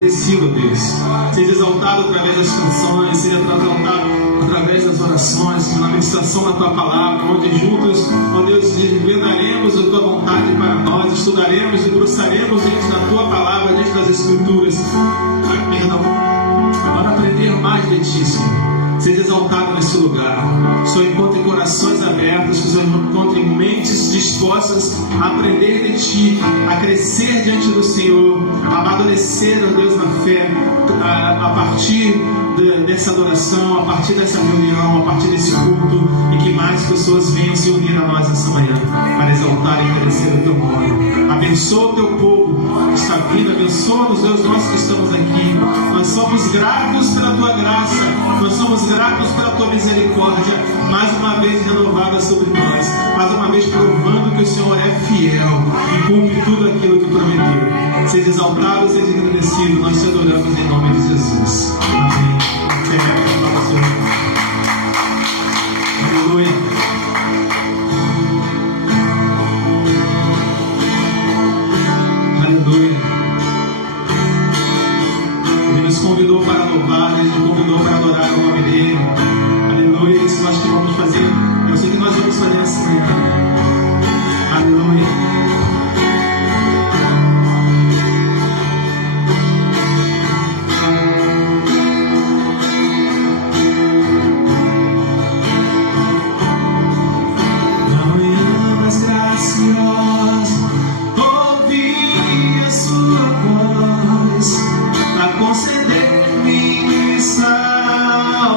Agradecido, Deus. Seja exaltado através das canções, seja exaltado através das orações, na meditação da Tua Palavra, onde juntos, ó Deus, desvendaremos a Tua vontade para nós, estudaremos e debruçaremos diante da Tua Palavra, diante das Escrituras. Para aprender mais de Ti, Senhor. Seja exaltado nesse lugar. Só encontre corações abertos, que encontre mentes dispostas a aprender de Ti, a crescer diante do Senhor, a amadurecer, ó Deus, na fé, a partir dessa adoração, a partir dessa reunião, a partir desse culto, e que mais pessoas venham se unir a nós nessa manhã, para exaltar e crescer o Teu nome. Abençoa o Teu povo, esta vida, abençoa-nos, Deus, nós que estamos aqui. Nós somos gratos pela Tua graça, nós somos gratos pela Tua misericórdia, mais uma vez renovada sobre nós, mais uma vez provando que o Senhor é fiel e cumpre tudo aquilo que prometeu. Seja exaltado, seja agradecido, nós te adoramos em nome de Jesus. Amém. Aleluia. Aleluia. Ele nos convidou para louvar, Ele nos convidou para adorar o nome dEle. Aleluia. Isso nós que vamos fazer. É isso que nós vamos fazer essa manhã. Aleluia. Conceder-me salvação.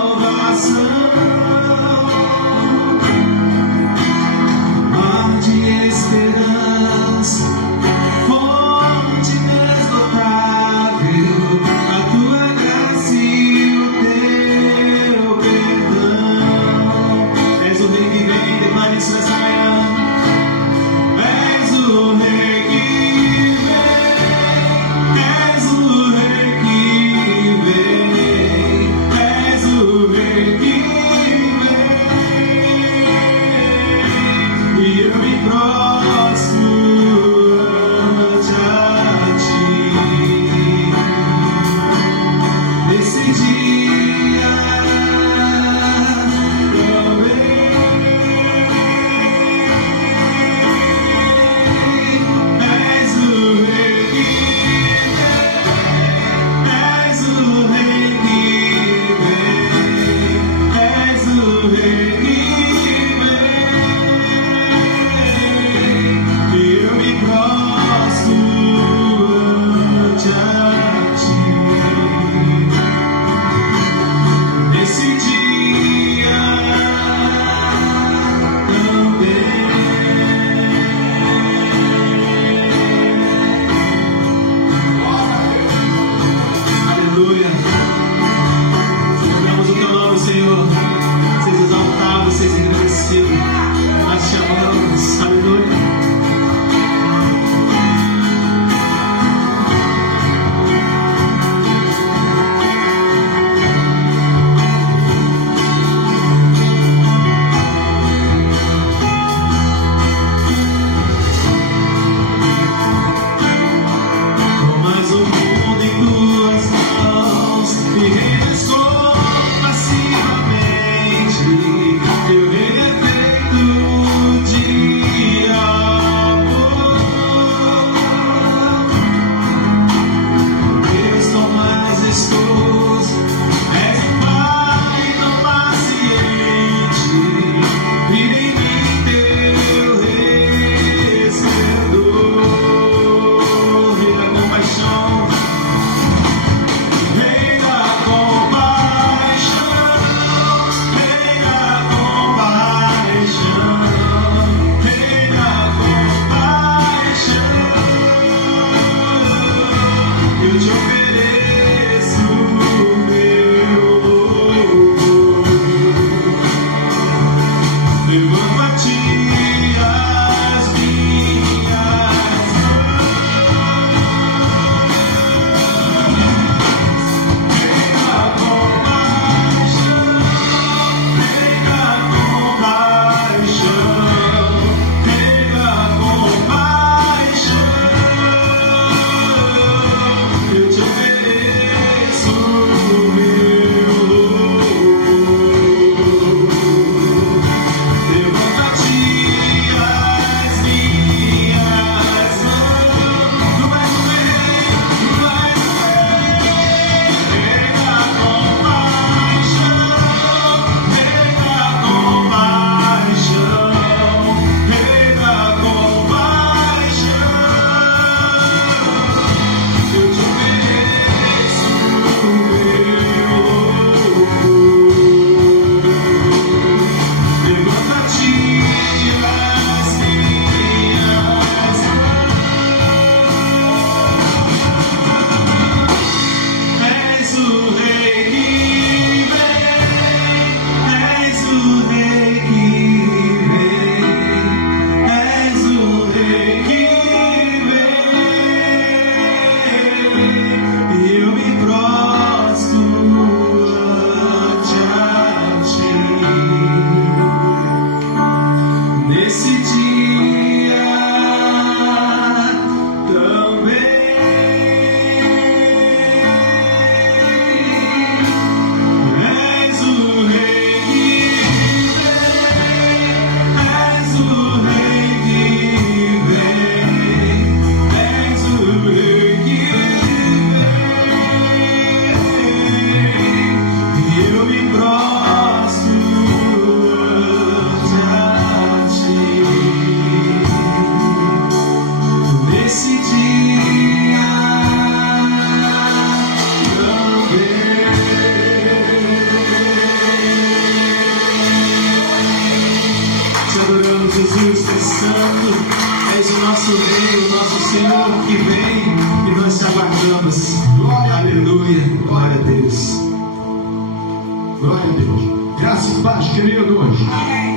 Senhor que vem e nós te aguardamos. Glória, aleluia, glória a Deus. Glória a Deus. Graça e paz, queridos.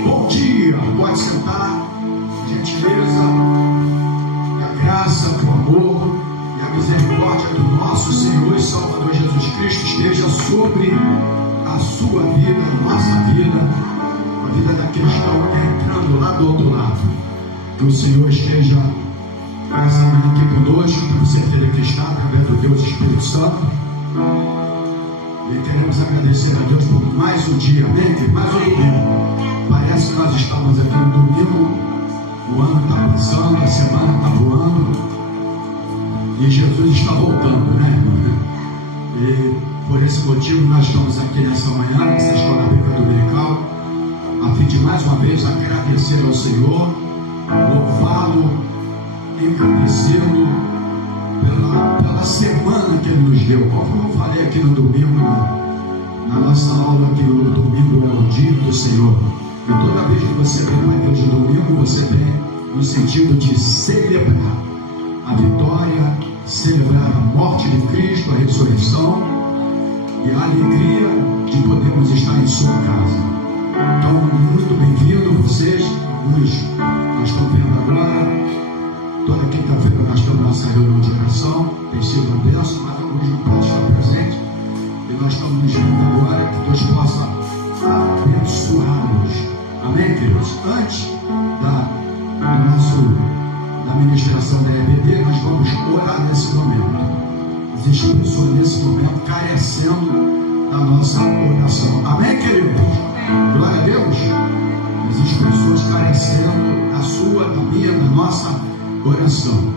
Bom dia. Pode sentar. Gentileza, que a graça, que o amor e a misericórdia do nosso Senhor e Salvador Jesus Cristo esteja sobre a sua vida, a nossa vida, a vida daqueles que estão entrando lá do outro lado. Que o Senhor esteja essa manhã aqui conosco, que você teve que estar através do Deus Espírito Santo. E queremos agradecer a Deus por mais um dia, amém? Mais um domingo. Parece que nós estamos aqui no domingo, o ano está passando, a semana está voando e Jesus está voltando, né? E por esse motivo nós estamos aqui nessa manhã, nessa escola bíblica dominical, a fim de mais uma vez agradecer ao Senhor, louvá-lo, engrandecê-lo pela semana que Ele nos deu. Como eu falei aqui no domingo, na nossa aula, que o domingo é o dia do Senhor. E toda vez que você vem para Deus no domingo, você vem no sentido de celebrar a vitória, celebrar a morte de Cristo, a ressurreição e a alegria de podermos estar em sua casa. Então, muito bem-vindo vocês. Alguns nós estamos vendo agora. Toda quinta-feira nós temos nossa reunião de oração, tem sido uma bênção, mas alguns não podem estar presentes. E nós estamos nos vendo agora, que Deus possa abençoá-los. Amém, queridos? Antes da ministração da EBD, nós vamos orar nesse momento. Existe pessoa nesse momento carecendo da nossa oração. Amém, queridos? Glória a Deus. Existem pessoas carecendo da sua, da minha, da nossa oração.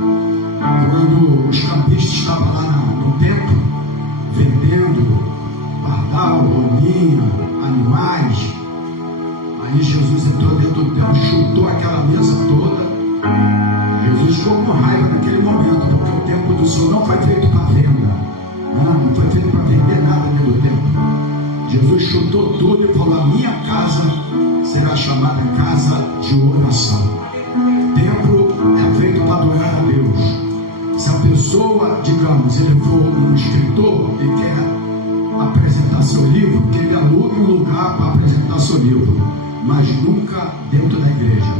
Quando os campistas estavam lá no templo, vendendo pardal, rolinha, animais, aí Jesus entrou dentro do templo, chutou aquela mesa toda. Jesus ficou com raiva naquele momento, porque o templo do Senhor não foi feito para venda, não foi feito para vender nada dentro do templo. Jesus chutou tudo e falou: a minha casa será chamada casa de oração. Templo é feito para adorar a Deus. Se a pessoa, digamos, ele for um escritor e quer apresentar seu livro, que ele alugue um lugar para apresentar seu livro, mas nunca dentro da igreja.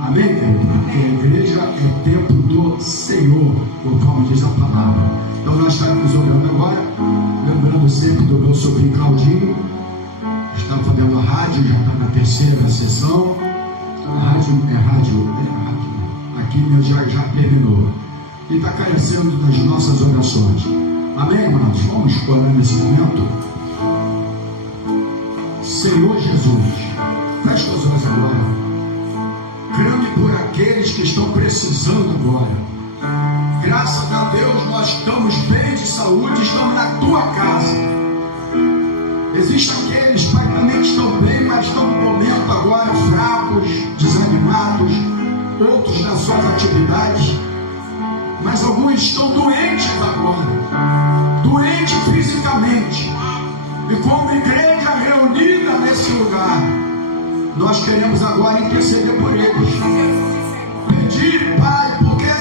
Amém? Porque a igreja é o templo do Senhor, conforme diz a palavra. Então nós estamos orando agora, lembrando sempre do meu sobrinho Claudinho, está fazendo a rádio, já está na terceira sessão. A rádio. Aqui já terminou. E está carecendo das nossas orações. Amém, irmãos? Vamos orar nesse momento. Senhor Jesus, fecha os olhos agora. Grande por aqueles que estão precisando agora. Graças a Deus nós estamos bem de saúde, estamos na tua casa. Existem aqueles, Pai, também que estão bem, mas estão no momento agora fracos, desanimados, outros nas suas atividades, mas alguns estão doentes agora, doentes fisicamente. E como igreja reunida nesse lugar, nós queremos agora interceder por eles. Pedir, Pai, porque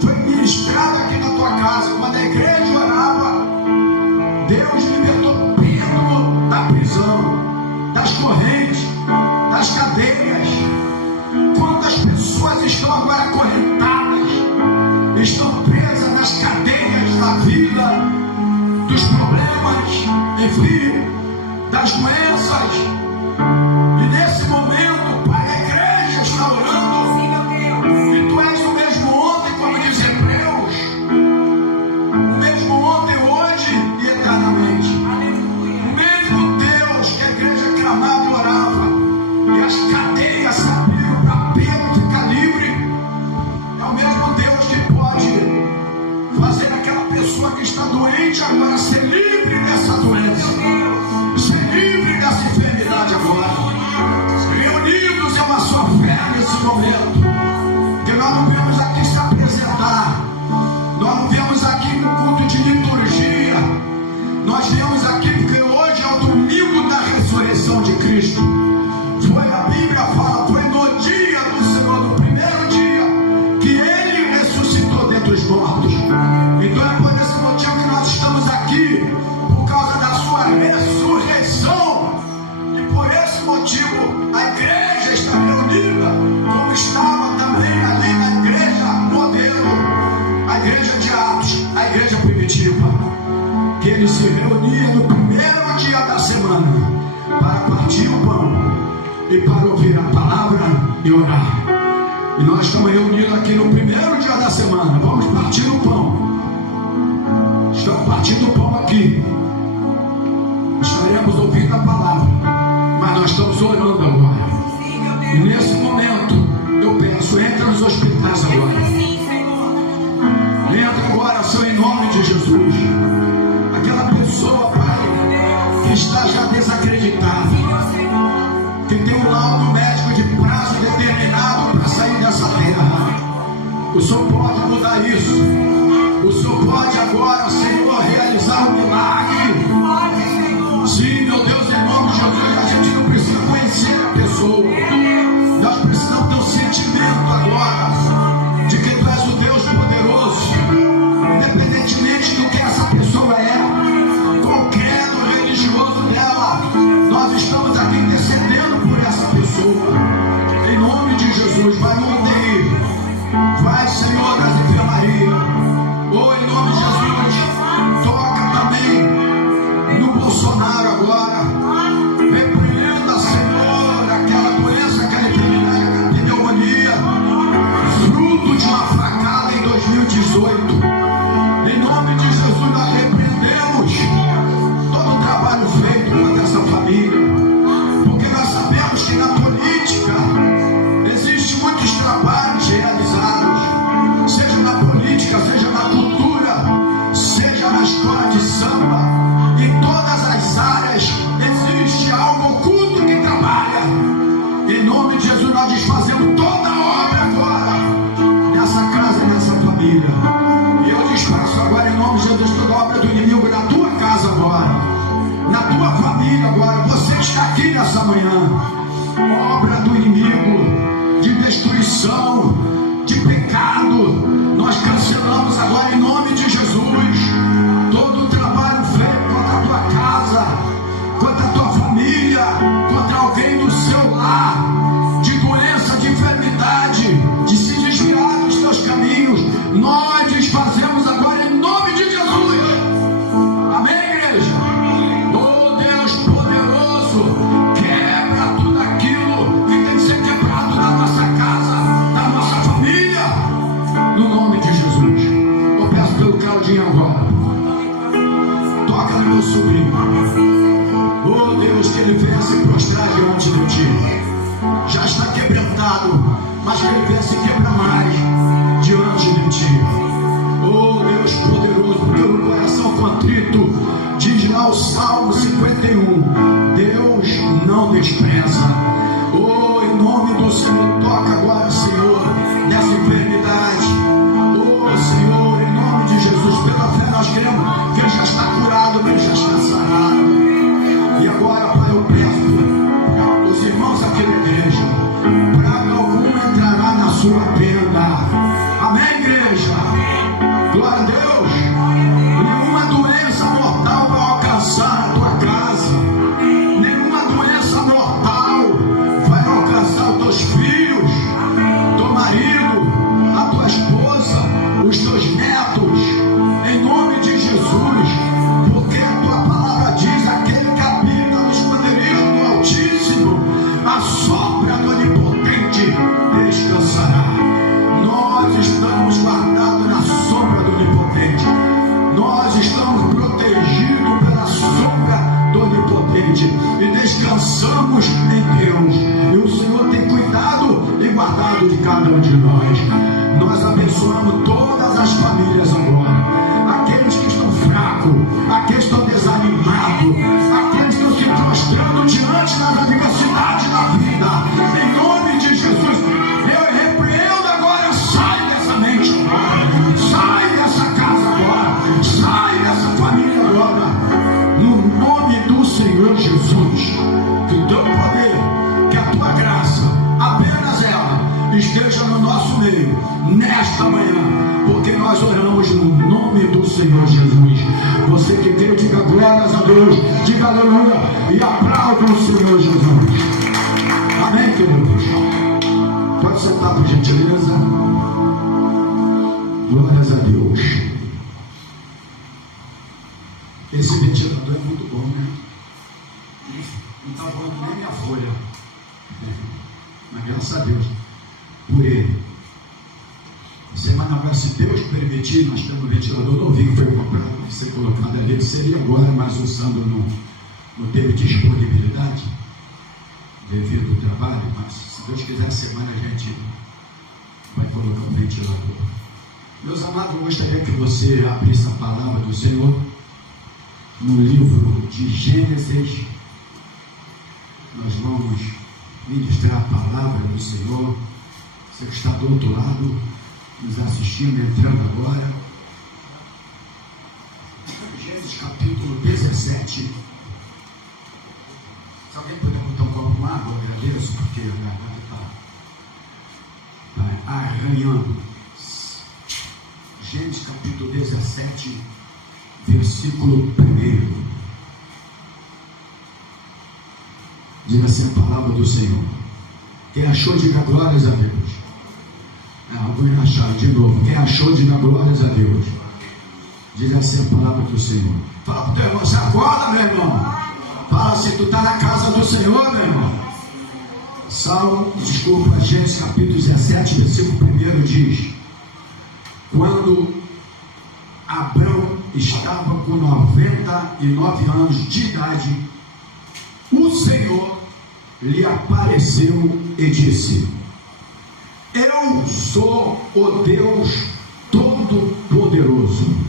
foi ministrado aqui na tua casa, quando a igreja orava, Deus libertou Pedro da prisão, das correntes, das cadeias. Quantas pessoas estão agora acorrentadas, estão presas nas cadeias da vida, dos problemas, enfim, das doenças. E nesse momento, Pai, a igreja está orando. E tu és o mesmo ontem, como diz Hebreus, o mesmo ontem, hoje e eternamente. O mesmo Deus que a igreja clamava e orava, e as cadeias sabiam para Pedro ficar livre, é o mesmo Deus que pode fazer aquela pessoa que está doente agora ser livre dessa doença, ser livre dessa enfermidade agora. Reunidos em uma só fé nesse momento, que nós não viemos aqui se apresentar, nós não viemos aqui no culto de liturgia, nós viemos aqui porque hoje é o domingo da ressurreição de Cristo. A Bíblia fala, foi no dia do Senhor, no primeiro dia, que Ele ressuscitou dentre que ele se reunia no primeiro dia da semana para partir o pão e para ouvir a palavra e orar. E nós estamos reunidos aqui no primeiro dia da semana. Vamos partir o pão. Estamos partindo o pão aqui. Estaremos ouvindo a palavra, mas nós estamos orando agora. E nesse momento eu peço, entra nos hospitais agora. Entra agora, Senhor, em nome de Jesus. Aquela pessoa, Pai, que está já desacreditada, que tem um laudo médico de prazo determinado para sair dessa terra. O Senhor pode mudar isso. O Senhor pode agora, Senhor, realizar um milagre. Sim, meu Deus, em nome de Jesus, a gente não precisa conhecer a pessoa. Nós precisamos ter um sentimento agora de que Tu és o Deus poderoso, independentemente do que essa pessoa é, qualquer religioso dela. Nós estamos aqui intercedendo por essa pessoa. Em nome de Jesus, vai no UTI, vai, Senhor, das enfermarias. Oh, em nome de Jesus, toca também no Bolsonaro agora. Repreenda, Senhor, aquela doença, aquela pneumonia, fruto de uma facada em 2018. Em nome de Jesus, nós repreendemos todo o trabalho feito contra essa família, porque nós sabemos que na política existem muitos trabalhos realizados, seja na política, seja na cultura, seja na escola de samba. Em todas as áreas existe algo oculto que trabalha. Em nome de Jesus, nós desfazemos toda a obra agora nessa casa e nessa família. E eu desfaço agora, em nome de Jesus, toda a obra do inimigo na tua casa agora, na tua família agora. Você está aqui nessa manhã. Obra do inimigo, de destruição, de pecado, nós cancelamos agora em nome de Jesus. Todo o trabalho feito contra a tua casa, contra a tua família, contra alguém do seu lar, de doença, de enfermidade, de se desviar dos teus caminhos, nós desfazemos agora em nome de Jesus. Amém, igreja? Oh Deus poderoso, quebra tudo aquilo que tem que ser quebrado na nossa casa, na nossa família, no nome de Jesus. Eu peço pelo Claudinho agora. Toca no meu sobrinho. Oh Deus, que ele venha se prostrar diante de Ti. Já está quebrantado, mas que ele venha se quebrar mais diante de Ti. Oh Deus poderoso, porque o coração contrito, diz lá o Salmo 51, Deus não despreza. Oh, em nome do Senhor, toca agora, Senhor, nessa enfermidade. Oh Senhor, em nome de Jesus, pela fé nós queremos que ele já está curado, que ele já está sarado. E agora, Pai, eu peço os irmãos aqui da igreja, praga alguma entrará na sua tenda. Amém, igreja? Glória a Deus. Nenhuma doença mortal vai alcançar a tua casa. Nenhuma doença mortal vai alcançar os teus filhos, teu marido, a tua esposa, os teus netos. Em nome de Jesus, porque a tua palavra diz: aquele que habita no esconderijo do Altíssimo, a sombra do Onipotente descansará. Nós estamos guardados na sombra do Onipotente. Nós estamos protegidos pela sombra do Onipotente e descansamos em Deus. E o Senhor tem cuidado e guardado de cada um de nós. Nós abençoamos todas as famílias agora. Aqueles que estão fracos, aqueles que estão desanimados, aqueles que estão se prostrando diante das adversidades da vida. Em nome de Jesus, eu repreendo agora. Sai dessa mente agora, sai dessa casa agora, sai dessa família agora, no nome do Senhor Jesus. Que o teu poder, que a tua graça, apenas ela, esteja no nosso meio nesta manhã, porque nós oramos no nome do Senhor Jesus. Você que crê, diga glórias a Deus, diga aleluia e aplauda o Senhor Jesus. Amém, queridos? Pode sentar, por gentileza. Glórias a Deus. Esse ventilador é muito bom, né? Não está voando nem minha folha. Mas graças a Deus, por ele. Semana agora, se Deus permitir, nós temos um ventilador novinho que foi comprado para ser colocado ali, que seria agora, mas o Sandro não teve disponibilidade devido ao trabalho, mas se Deus quiser, semana a gente vai colocar um ventilador. Meus amados, eu gostaria que você abrisse a palavra do Senhor no livro de Gênesis. Nós vamos ministrar a palavra do Senhor. Você que está do outro lado, nos assistindo, entrando agora. Gênesis capítulo 17. Se alguém puder botar um copo com água, eu agradeço, porque a garganta está arranhando. Gênesis capítulo 17, versículo 1. Diga assim a palavra do Senhor. Quem achou, diga glórias a Deus. Alguém achar de novo. Quem achou, diga glórias a Deus. Diga assim a palavra do Senhor. Fala para o teu irmão, você acorda, meu irmão. Fala assim, tu está na casa do Senhor, meu irmão. Gênesis capítulo 17, versículo 1 diz: quando Abrão estava com 99 anos de idade, o Senhor lhe apareceu e disse: eu sou o Deus Todo-Poderoso.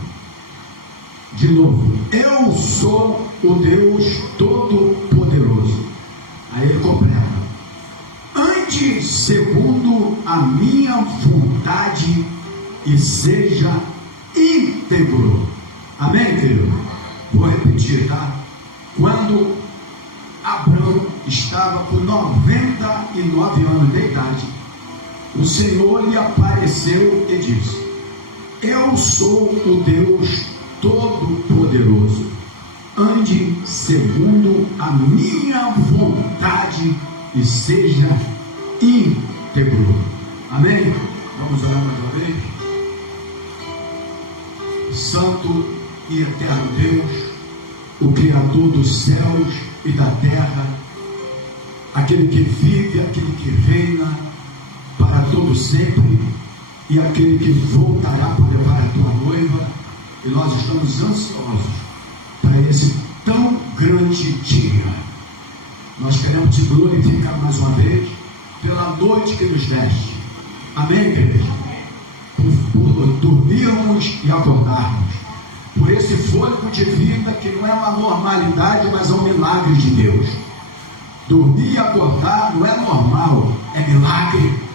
De novo, eu sou o Deus Todo-Poderoso. Aí ele completa: ande segundo a minha vontade e seja íntegro. Amém, querido? Vou repetir, tá? Quando Abrão estava com 99 anos de idade, o Senhor lhe apareceu e disse: eu sou o Deus Todo-Poderoso. Ande segundo a minha vontade e seja íntegro. Amém? Vamos orar mais uma vez. Santo e eterno Deus, o Criador dos céus e da terra, aquele que vive, aquele que reina para todo sempre, e aquele que voltará para levar a tua noiva, e nós estamos ansiosos para esse tão grande dia. Nós queremos te glorificar mais uma vez pela noite que nos deste. Amém, igreja? Por dormirmos e acordarmos, por esse fôlego de vida que não é uma normalidade, mas é um milagre de Deus. Dormir e acordar não é normal, é milagre.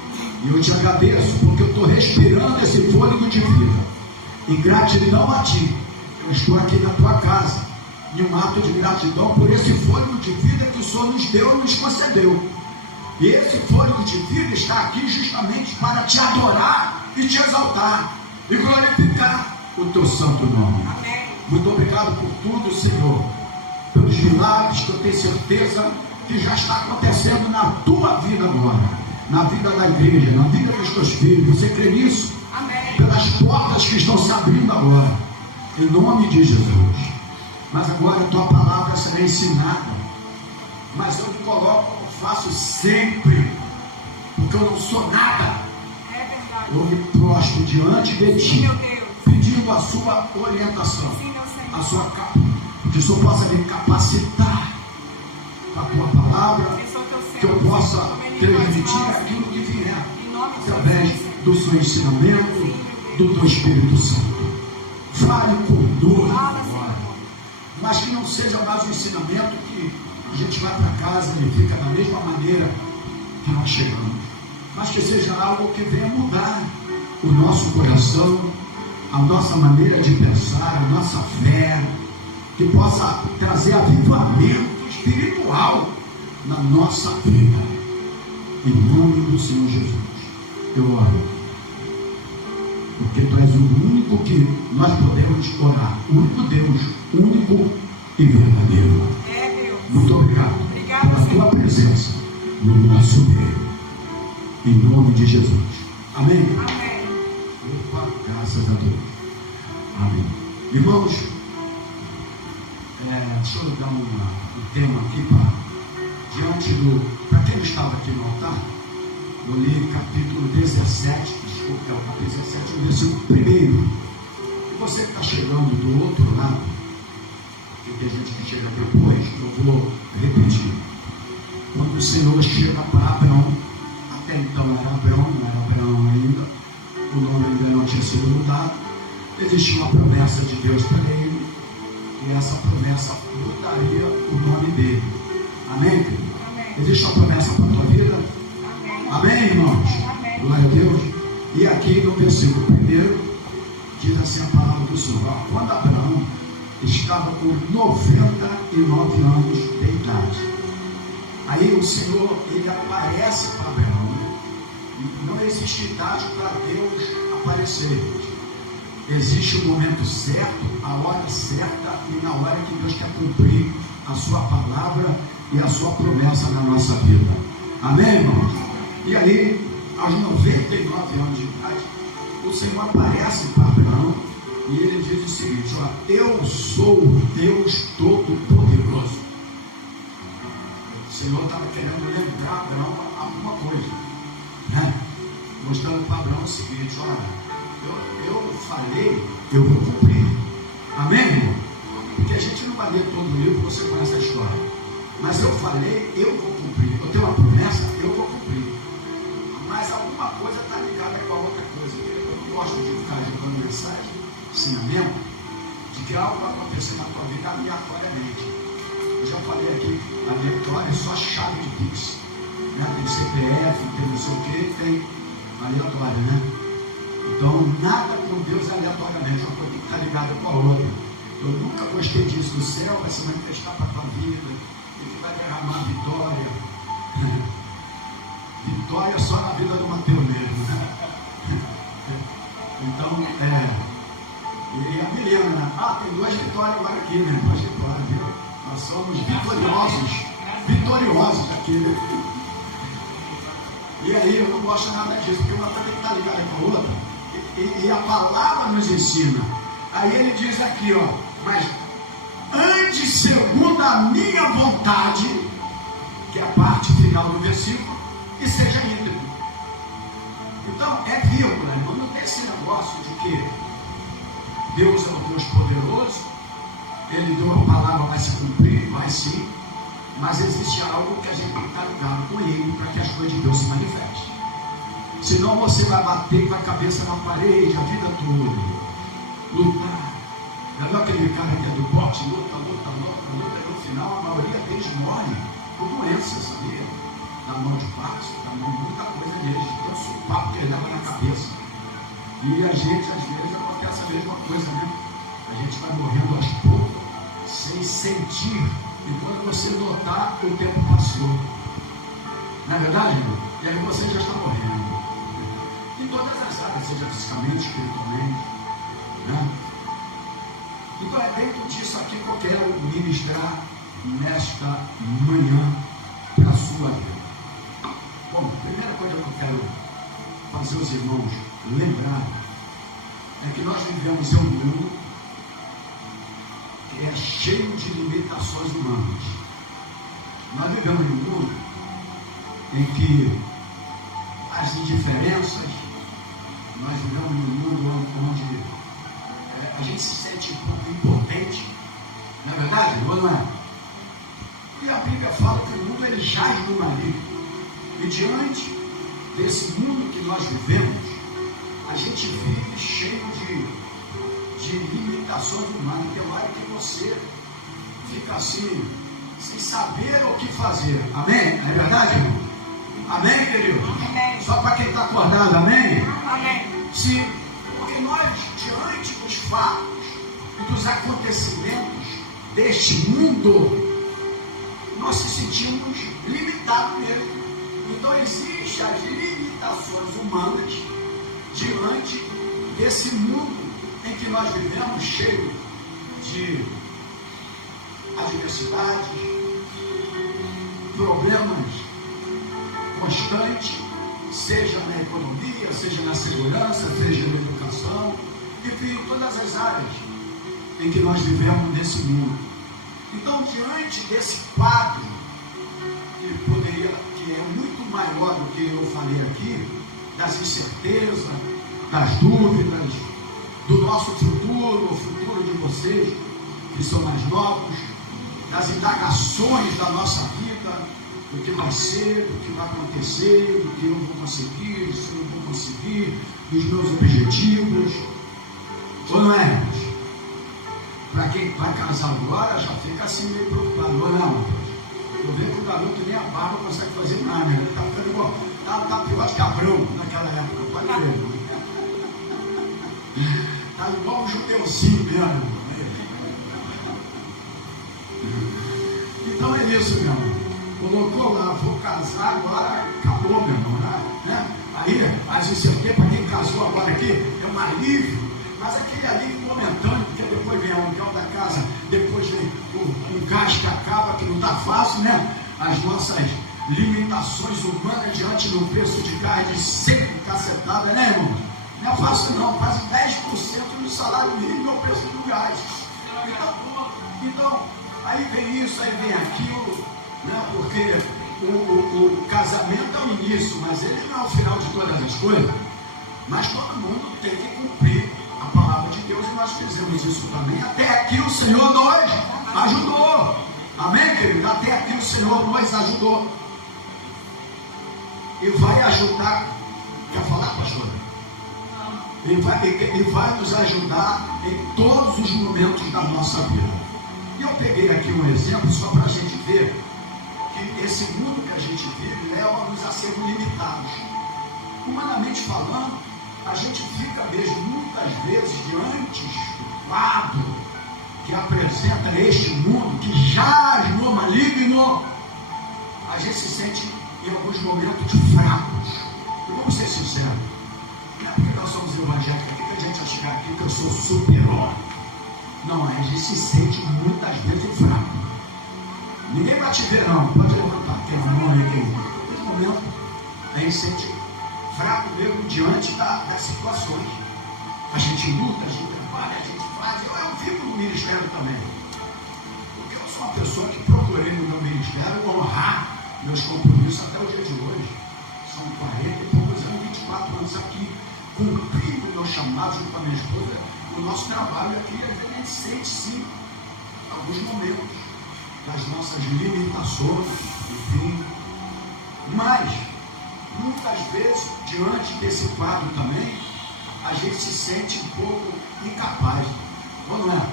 E eu te agradeço porque eu estou respirando esse fôlego de vida. Em gratidão a ti, eu estou aqui na tua casa, em um ato de gratidão por esse fôlego de vida que o Senhor nos deu e nos concedeu. E esse fôlego de vida está aqui justamente para te adorar e te exaltar e glorificar o teu santo nome. Amém. Muito obrigado por tudo, Senhor, pelos milagres que eu tenho certeza que já está acontecendo na tua vida agora, na vida da igreja, na vida dos teus filhos. Você crê nisso? Amém. Pelas portas que estão se abrindo agora, em nome de Jesus. Mas agora a tua palavra será ensinada, mas eu me coloco, eu faço sempre, porque eu não sou nada. É verdade. Eu me prostro diante de ti, pedindo a sua orientação, a sua que o Senhor possa me capacitar a tua palavra, que eu possa transmitir aquilo que vier através do seu ensinamento, do teu Espírito Santo. Fale conosco agora, mas que não seja mais um ensinamento que a gente vai para casa e fica da mesma maneira que nós chegamos, mas que seja algo que venha mudar o nosso coração, a nossa maneira de pensar, a nossa fé, que possa trazer avivamento espiritual na nossa vida. Em nome do Senhor Jesus, eu oro, porque tu és o único que nós podemos orar, o único Deus, único e verdadeiro. Muito obrigado pela tua presença no nosso meio, em nome de Jesus. Amém? Amém. Opa, graças a Deus. Amém. Irmãos, Deixa eu dar um tema aqui para quem estava aqui no altar. Eu li capítulo 17, desculpa, é o capítulo 17, o versículo 1. E você que está chegando do outro lado, porque tem gente que chega depois, eu vou repetir. Quando o Senhor chega para Abraão, até então era Abraão, não era Abraão ainda, o nome ainda não tinha sido mudado, existia uma promessa de Deus para ele, e essa promessa mudaria o nome dele. Amém, querido? Amém. Existe uma promessa para a tua vida? Amém, amém, irmãos? Amém. Glória a Deus. E aqui no versículo 1 diz assim a palavra do Senhor: quando Abraão estava com 99 anos de idade, aí o Senhor, ele aparece para Abraão. Não existe idade para Deus aparecer. Existe o momento certo, a hora certa e na hora que Deus quer cumprir a sua palavra e a sua promessa na nossa vida. Amém, irmãos? E aí, aos 99 anos de idade, o Senhor aparece para Abraão e ele diz o seguinte: eu sou o Deus Todo-Poderoso. O Senhor estava querendo lembrar Abraão alguma coisa, né? Mostrando para Abraão o seguinte: eu falei, eu vou cumprir. Amém, irmão? Porque a gente não vai ler todo o livro, você conhece a história. Mas eu falei, eu vou cumprir. Eu tenho uma promessa, eu vou cumprir. Mas alguma coisa está ligada com a outra coisa. Eu não gosto de ficar jogando mensagem, ensinamento, de que algo vai acontecer na tua vida aleatoriamente. Eu já falei aqui, aleatório é só a chave de Pix. Né? Tem CPF, tem não sei o que, tem aleatório, né? Então, nada com Deus é aleatoriamente, uma coisa que está ligada com a outra. Eu nunca gostei disso. O céu vai se manifestar para a tua vida, ele vai derramar vitória. Vitória só na vida do Mateus mesmo, né? Então, e a Milena, né? Tem 2 vitórias agora aqui, né? 2 vitórias, viu? Nós somos vitoriosos aqui, né? E aí eu não gosto nada disso, porque uma coisa que está ligada com a outra. E a palavra nos ensina. Aí ele diz aqui, mas ande segundo a minha vontade, que é a parte final do versículo, e seja íntegro. Então é vírgula, irmão. Não tem esse negócio de que Deus é um Deus poderoso, ele deu a palavra, vai se cumprir, vai sim, mas existe algo que a gente tem que estar ligado com ele para que as coisas de Deus se manifestem. Senão você vai bater com a cabeça na parede a vida toda, lutar. Já viu aquele cara que é do boxe, luta, e no final a maioria deles morre por doenças, sabia? Na mão de passo, na mão de muita coisa deles, tem um supapo que ele leva na cabeça. E a gente, às vezes, acontece a mesma coisa, né? A gente vai morrendo aos poucos, sem sentir, e quando você notar, o tempo passou. Não é verdade, irmão? E aí você já está morrendo. Em todas as áreas, seja fisicamente, espiritualmente, né? Então é dentro disso aqui que eu quero ministrar nesta manhã para a sua vida. Bom, a primeira coisa que eu quero fazer os irmãos lembrar é que nós vivemos em um mundo que é cheio de limitações humanas. Nós vivemos em um mundo em que as indiferenças, nós vivemos em um mundo onde a gente se sente um pouco impotente, não é verdade? Ou não é? E a Bíblia fala que o mundo ele jaz no maligno. E diante desse mundo que nós vivemos, a gente vive cheio de limitações humanas. Tem hora que você fica assim, sem saber o que fazer. Amém? É verdade, irmão? Amém, querido? Amém. Só para quem está acordado, amém? Amém. Sim, porque nós, diante dos fatos e dos acontecimentos deste mundo, nós se sentimos limitados mesmo. Então existem as limitações humanas diante desse mundo em que nós vivemos, cheio de adversidades, problemas constantes, seja na economia, seja na segurança, seja na educação, enfim, todas as áreas em que nós vivemos nesse mundo. Então, diante desse quadro, que é muito maior do que eu falei aqui, das incertezas, das dúvidas, do nosso futuro, o futuro de vocês, que são mais novos, das indagações da nossa vida, do que vai ser, do que vai acontecer, do que eu vou conseguir, do que eu não vou conseguir, dos meus objetivos. Ou não é? Para quem vai casar agora, já fica assim meio preocupado, ou não? Eu vejo que o garoto nem a barba consegue fazer nada, né? Tá ficando igual, tá pior de cabrão naquela época, pode ver. Tá igual um judeuzinho mesmo. Então é isso, meu irmão. Colocou lá, vou casar, agora acabou, meu irmão. Né? Aí, as incertezas, para quem casou agora aqui, é um alívio, mas aquele alívio momentâneo, porque depois vem a aluguel da casa, depois vem o gás que acaba, que não está fácil, né? As nossas limitações humanas diante do preço de gás de 100 cacetada, né, irmão? Não é fácil não, quase 10% do salário mínimo é o preço do gás. Então, aí vem isso, aí vem aquilo, né? Porque o casamento é o início, mas ele não é o final de todas as coisas. Mas todo mundo tem que cumprir a palavra de Deus, e nós fizemos isso também. Até aqui o Senhor nos ajudou. Amém, querido? Até aqui o Senhor nos ajudou. E vai ajudar. Quer falar, pastor? Ele vai nos ajudar em todos os momentos da nossa vida. E eu peguei aqui um exemplo só para a gente ver que esse mundo que a gente vive leva-nos a ser limitados. Humanamente falando, a gente fica mesmo muitas vezes diante do quadro que apresenta este mundo que jaz no maligno. A gente se sente em alguns momentos fracos. E vamos ser sinceros, não é porque nós somos evangélicos que a gente vai chegar aqui que eu sou super-homem. Não, a gente se sente muitas vezes fraco. Ninguém vai te ver não, pode levantar, tem uma mão aí, tem. Nesse momento, a gente se sente fraco mesmo diante das situações. A gente luta, a gente trabalha, a gente faz. Eu vivo no ministério também. Porque eu sou uma pessoa que procurei no meu ministério honrar meus compromissos até o dia de hoje. São 40 e poucos anos, 24 anos aqui, cumprindo o meu chamado junto com a minha esposa. O nosso trabalho aqui, às vezes, a gente sente sim alguns momentos das nossas limitações, enfim. Mas, muitas vezes, diante desse quadro também, a gente se sente um pouco incapaz. Ou não é?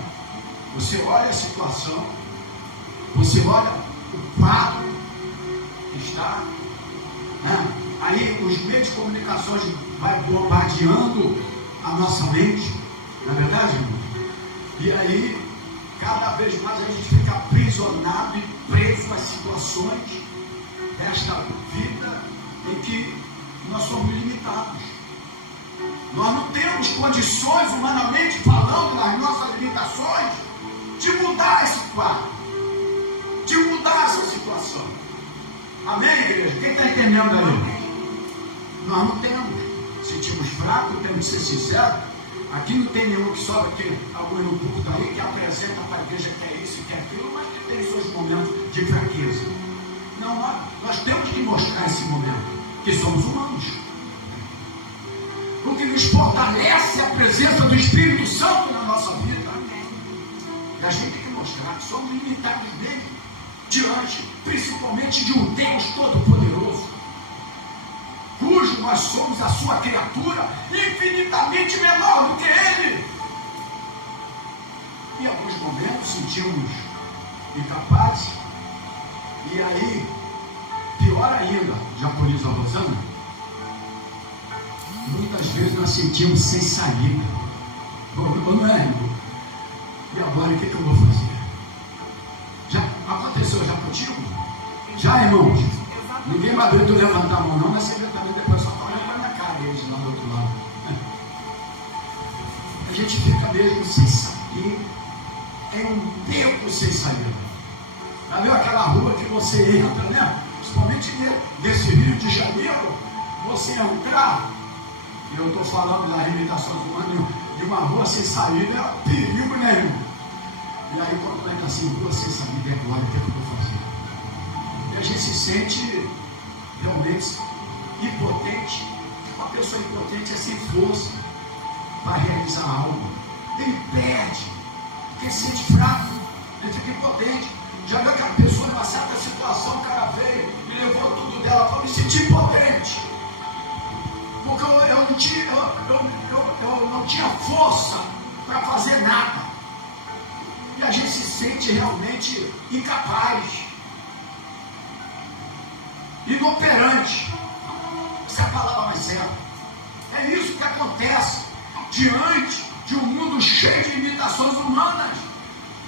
Você olha a situação, você olha o quadro que está, né? Aí os meios de comunicações vai bombardeando a nossa mente, não é verdade, irmão? E aí, cada vez mais a gente fica aprisionado e preso às situações desta vida em que nós somos limitados. Nós não temos condições, humanamente falando, nas nossas limitações, de mudar esse quadro, de mudar essa situação. Amém, igreja? Quem está entendendo aí? Nós não temos. Sentimos fracos, temos que ser sinceros. Aqui não tem nenhum que sobra aqui, alguns no público aí, que apresenta para a igreja que é isso e que é aquilo, mas que tem seus momentos de fraqueza. Não, nós temos que mostrar esse momento, que somos humanos. O que nos fortalece é a presença do Espírito Santo na nossa vida. E a gente tem que mostrar que somos limitados dele, diante, principalmente, de um Deus Todo-Poderoso, cujo nós somos a sua criatura, infinitamente menor do que ele. Em alguns momentos sentimos incapazes, e aí, pior ainda, já por isso a Rosana, muitas vezes nós sentimos sem saída. Não é, irmão? E agora o que eu vou fazer? Já aconteceu já contigo? Já, irmãos? Ninguém vai ver tu levantar a mão não, mas você vê também depois só olhando para a minha cara, eles lá do outro lado. A gente fica mesmo sem sair, tem um tempo sem sair. Já viu aquela rua que você entra, né? Principalmente nesse Rio de Janeiro, você entrar, e eu estou falando das limitações humanas, de uma rua sem saída, é um perigo, né, irmão? E aí quando vai assim, você sabe de agora o que é que eu vou fazer? E a gente se sente realmente impotente. Uma pessoa impotente é sem força para realizar algo. Ele perde, porque se sente fraco, ele fica impotente. Já viu aquela pessoa numa certa situação, o cara veio e levou tudo dela para me sentir impotente. Porque eu não tinha força para fazer nada. E a gente se sente realmente incapaz, inoperante. Essa é a palavra mais certa. É isso que acontece diante de um mundo cheio de limitações humanas.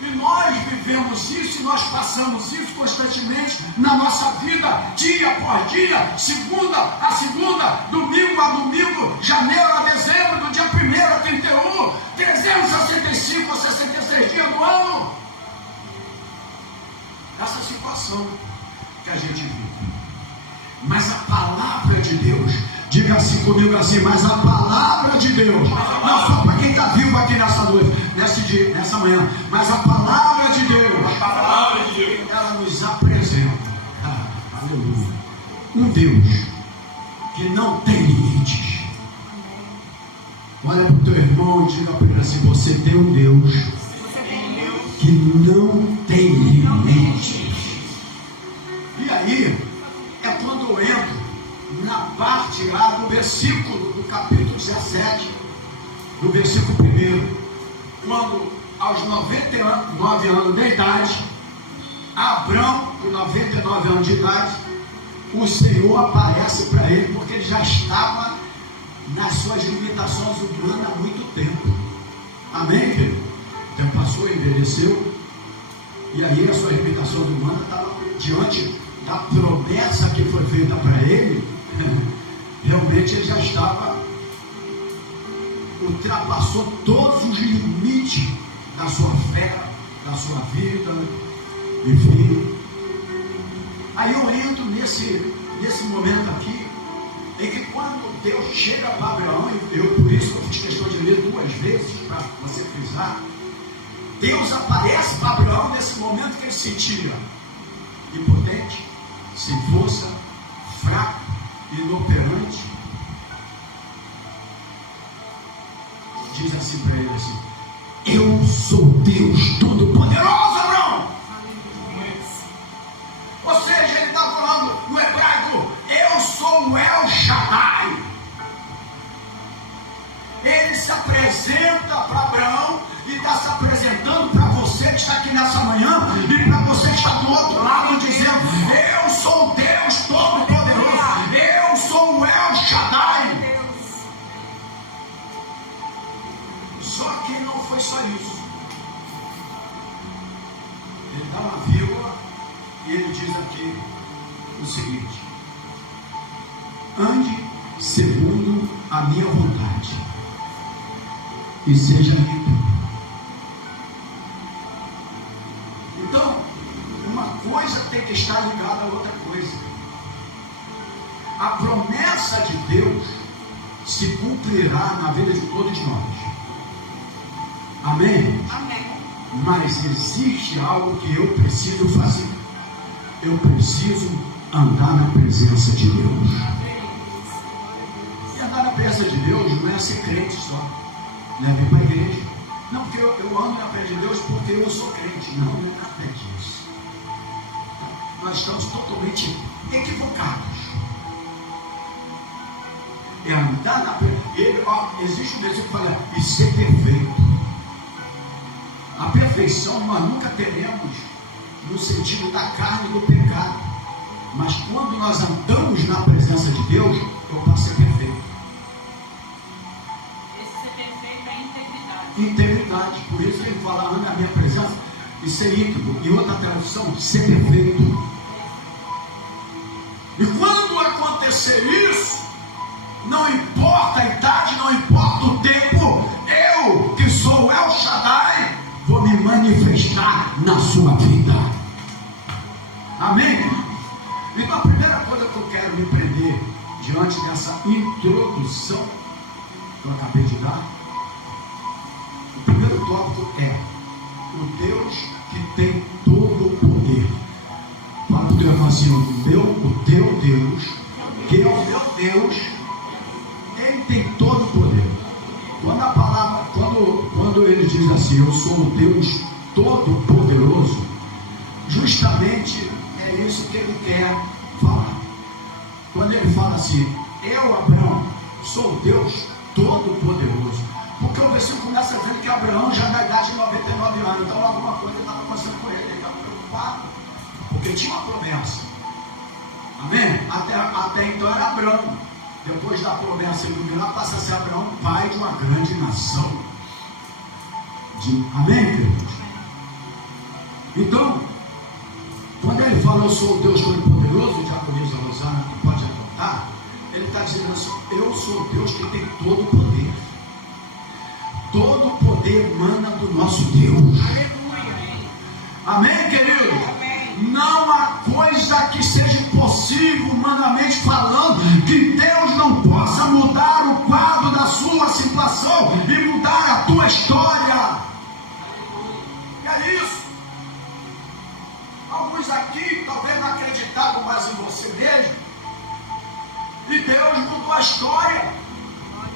E nós vivemos isso e nós passamos isso constantemente na nossa vida, dia após dia, segunda a segunda, domingo a domingo, janeiro a dezembro, do dia 1º a 31, 365 a 66 dias do ano. Essa situação que a gente vive. Mas a palavra de Deus, diga assim comigo assim, mas a palavra de Deus, não só para quem está vivo aqui nessa noite, nessa manhã, mas a palavra de Deus, ela nos apresenta, aleluia, um Deus que não tem limites. Olha para o teu irmão e diga para ele assim, você tem um Deus que não tem limites. E aí, é quando eu entro na parte lá do versículo, do capítulo 17, do versículo 1, quando aos 99 anos de idade, Abrão, com 99 anos de idade, o Senhor aparece para ele, porque ele já estava nas suas limitações humanas há muito tempo. Amém, querido? O tempo passou, envelheceu, e aí as suas limitações humanas estavam diante da promessa que foi feita para ele. Realmente ele já estava, ultrapassou todos os limites da sua fé, da sua vida, enfim. Aí eu entro nesse momento aqui, em que quando Deus chega para Abraão, por isso eu fiz questão de ler 2 vezes, para você frisar, Deus aparece para Abraão nesse momento que ele se sentia impotente, sem força, fraco, inoperante. Diz assim para ele assim, eu sou Deus Todo-Poderoso, Abraão. Ou seja, ele está falando no hebraico, eu sou o El Shaddai. Ele se apresenta para Abraão e está se apresentando para você que está aqui nessa manhã e para você que está do outro lado dizendo, eu sou Deus Todo-Poderoso, eu sou o El Shaddai. Só que não foi só isso. Ele dá uma vírgula e ele diz aqui o seguinte, ande segundo a minha vontade e seja limpo. Então, uma coisa tem que estar ligada a outra coisa. A promessa de Deus se cumprirá na vida de todos nós. Amém? Amém. Mas existe algo que eu preciso fazer. Eu preciso andar na presença de Deus. E andar na presença de Deus não é ser crente só. Não é vir para a igreja. Não, porque eu amo na presença de Deus porque eu sou crente. Não, não é nada disso. Nós estamos totalmente equivocados. É andar na presença. Existe um versículo que fala, e ser perfeito. A perfeição nós nunca teremos no sentido da carne e do pecado. Mas quando nós andamos na presença de Deus, eu posso ser perfeito. Esse ser perfeito é integridade. Integridade. Por isso ele fala, anda na minha presença e ser íntegro. E outra tradução, ser perfeito. E quando acontecer isso, não importa a idade, não importa o tempo, eu que sou El Shaddai, vou me manifestar na sua vida. Amém? Então a primeira coisa que eu quero me prender diante dessa introdução que eu acabei de dar, o primeiro tópico é o Deus que tem todo o poder. Fala para o teu irmão assim, o teu Deus, que é o meu Deus, ele tem todo o poder. Quando a palavra, quando ele diz assim, eu sou o Deus todo-poderoso, justamente é isso que ele quer falar. Quando ele fala assim, eu, Abraão, sou o Deus todo-poderoso. Porque o versículo começa dizendo que Abraão já na idade de 99 anos, então alguma coisa estava acontecendo com ele estava preocupado, porque tinha uma promessa. Amém? Até então era Abraão. Depois da promessa iluminada, passa a ser Abraão, pai de uma grande nação. Amém, queridos? Então, quando ele fala, eu sou o Deus Todo-Poderoso, diaconisa Rosana, que pode apontar, ele está dizendo assim, eu sou o Deus que tem todo o poder. Todo o poder emana do nosso Deus. Aleluia. Amém, querido? Amém. Não há coisa que seja impossível, humanamente falando, que Deus não possa mudar o quadro da sua situação e mudar a tua história. E é isso. Alguns aqui talvez não acreditavam mais em você mesmo, e Deus mudou a história.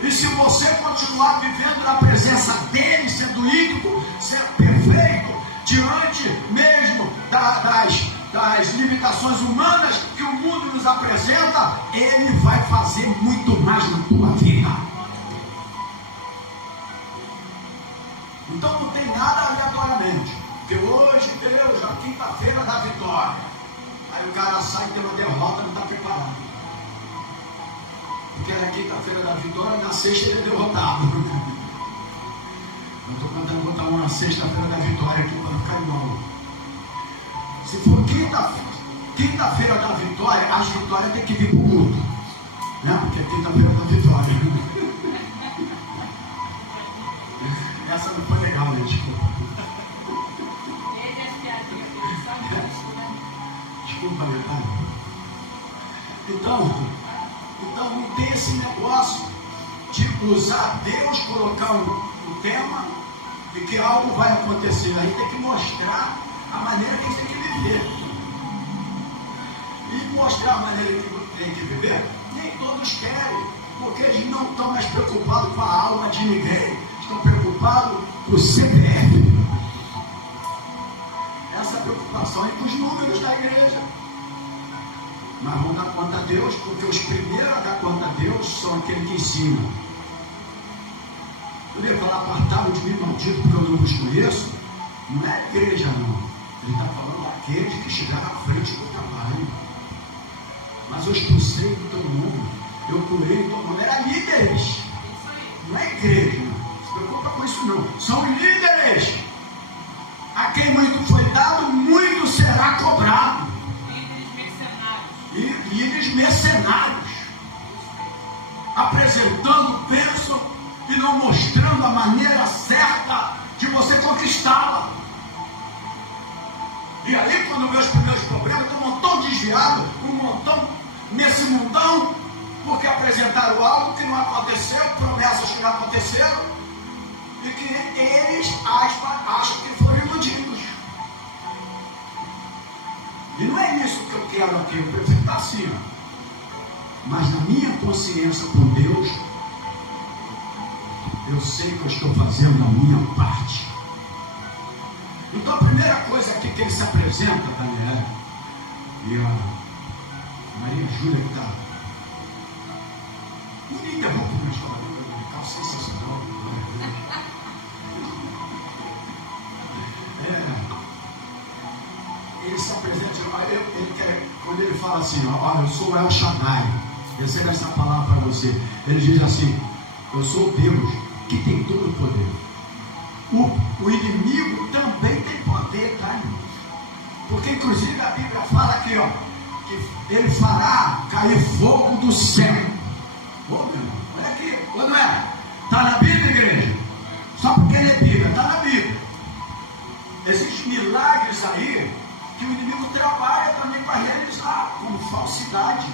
E se você continuar vivendo na presença dele, sendo íntegro, sendo perfeito, diante mesmo das limitações humanas que o mundo nos apresenta, ele vai fazer muito mais na tua vida. Então não tem nada aleatoriamente. Porque hoje, Deus, a quinta-feira da vitória. Aí o cara sai e tem uma derrota, não está preparado. Porque na quinta-feira da vitória, na sexta ele é derrotado. Eu estou mandando botar uma sexta-feira da vitória aqui para ficar igual. Se for quinta-feira da vitória, as vitórias tem que vir para o culto. Né? Porque é quinta-feira da vitória. Essa não foi legal, né? Desculpa. Desculpa, tá? Então não tem esse negócio de usar Deus, colocar um tema e que algo vai acontecer. Aí tem que mostrar a maneira que a gente tem que viver. E mostrar a maneira que tem que viver, nem todos querem, porque eles não estão mais preocupados com a alma de ninguém, estão preocupados com o CPF. Essa preocupação é com os números da igreja. Mas vão dar conta a Deus, porque os primeiros a dar conta a Deus são aqueles que ensinam. Eu ia falar, apartado de mim, maldito, porque eu não vos conheço. Não é a igreja, não. Ele está falando daqueles que chegaram à frente do trabalho. Mas eu expulsei de todo mundo. Eu curei de todo mundo. Era líderes. Não é igreja. Não se preocupa com isso, não. São líderes. A quem muito foi dado, muito será cobrado. Líderes mercenários, apresentando bênção e não mostrando a maneira certa de você conquistá-la. E aí, quando vê os primeiros problemas, tem um montão desviado, um montão nesse mundão, porque apresentaram algo que não aconteceu, promessas que não aconteceram, e que eles acham que foram iludidos. E não é isso que eu quero aqui, eu prefiro estar acima. Mas na minha consciência com Deus, eu sei que eu estou fazendo a minha parte. Então a primeira coisa aqui que ele se apresenta, Daniel, e a Maria Júlia que está. Não me interrompa, meu história, eu ficar sensacional. Ele se apresenta, quando ele fala assim, olha, eu sou El Shaddai, eu sei dessa palavra para você, ele diz assim, eu sou Deus que tem todo o poder. O inimigo também tem poder, tá, irmão? Porque inclusive a Bíblia fala aqui, ó, que ele fará cair fogo do céu. Ô, meu irmão, olha aqui, ou não é? Está na Bíblia, igreja? Só porque ele é Bíblia, está na Bíblia. Existem milagres aí que o inimigo trabalha também para realizar, como falsidade,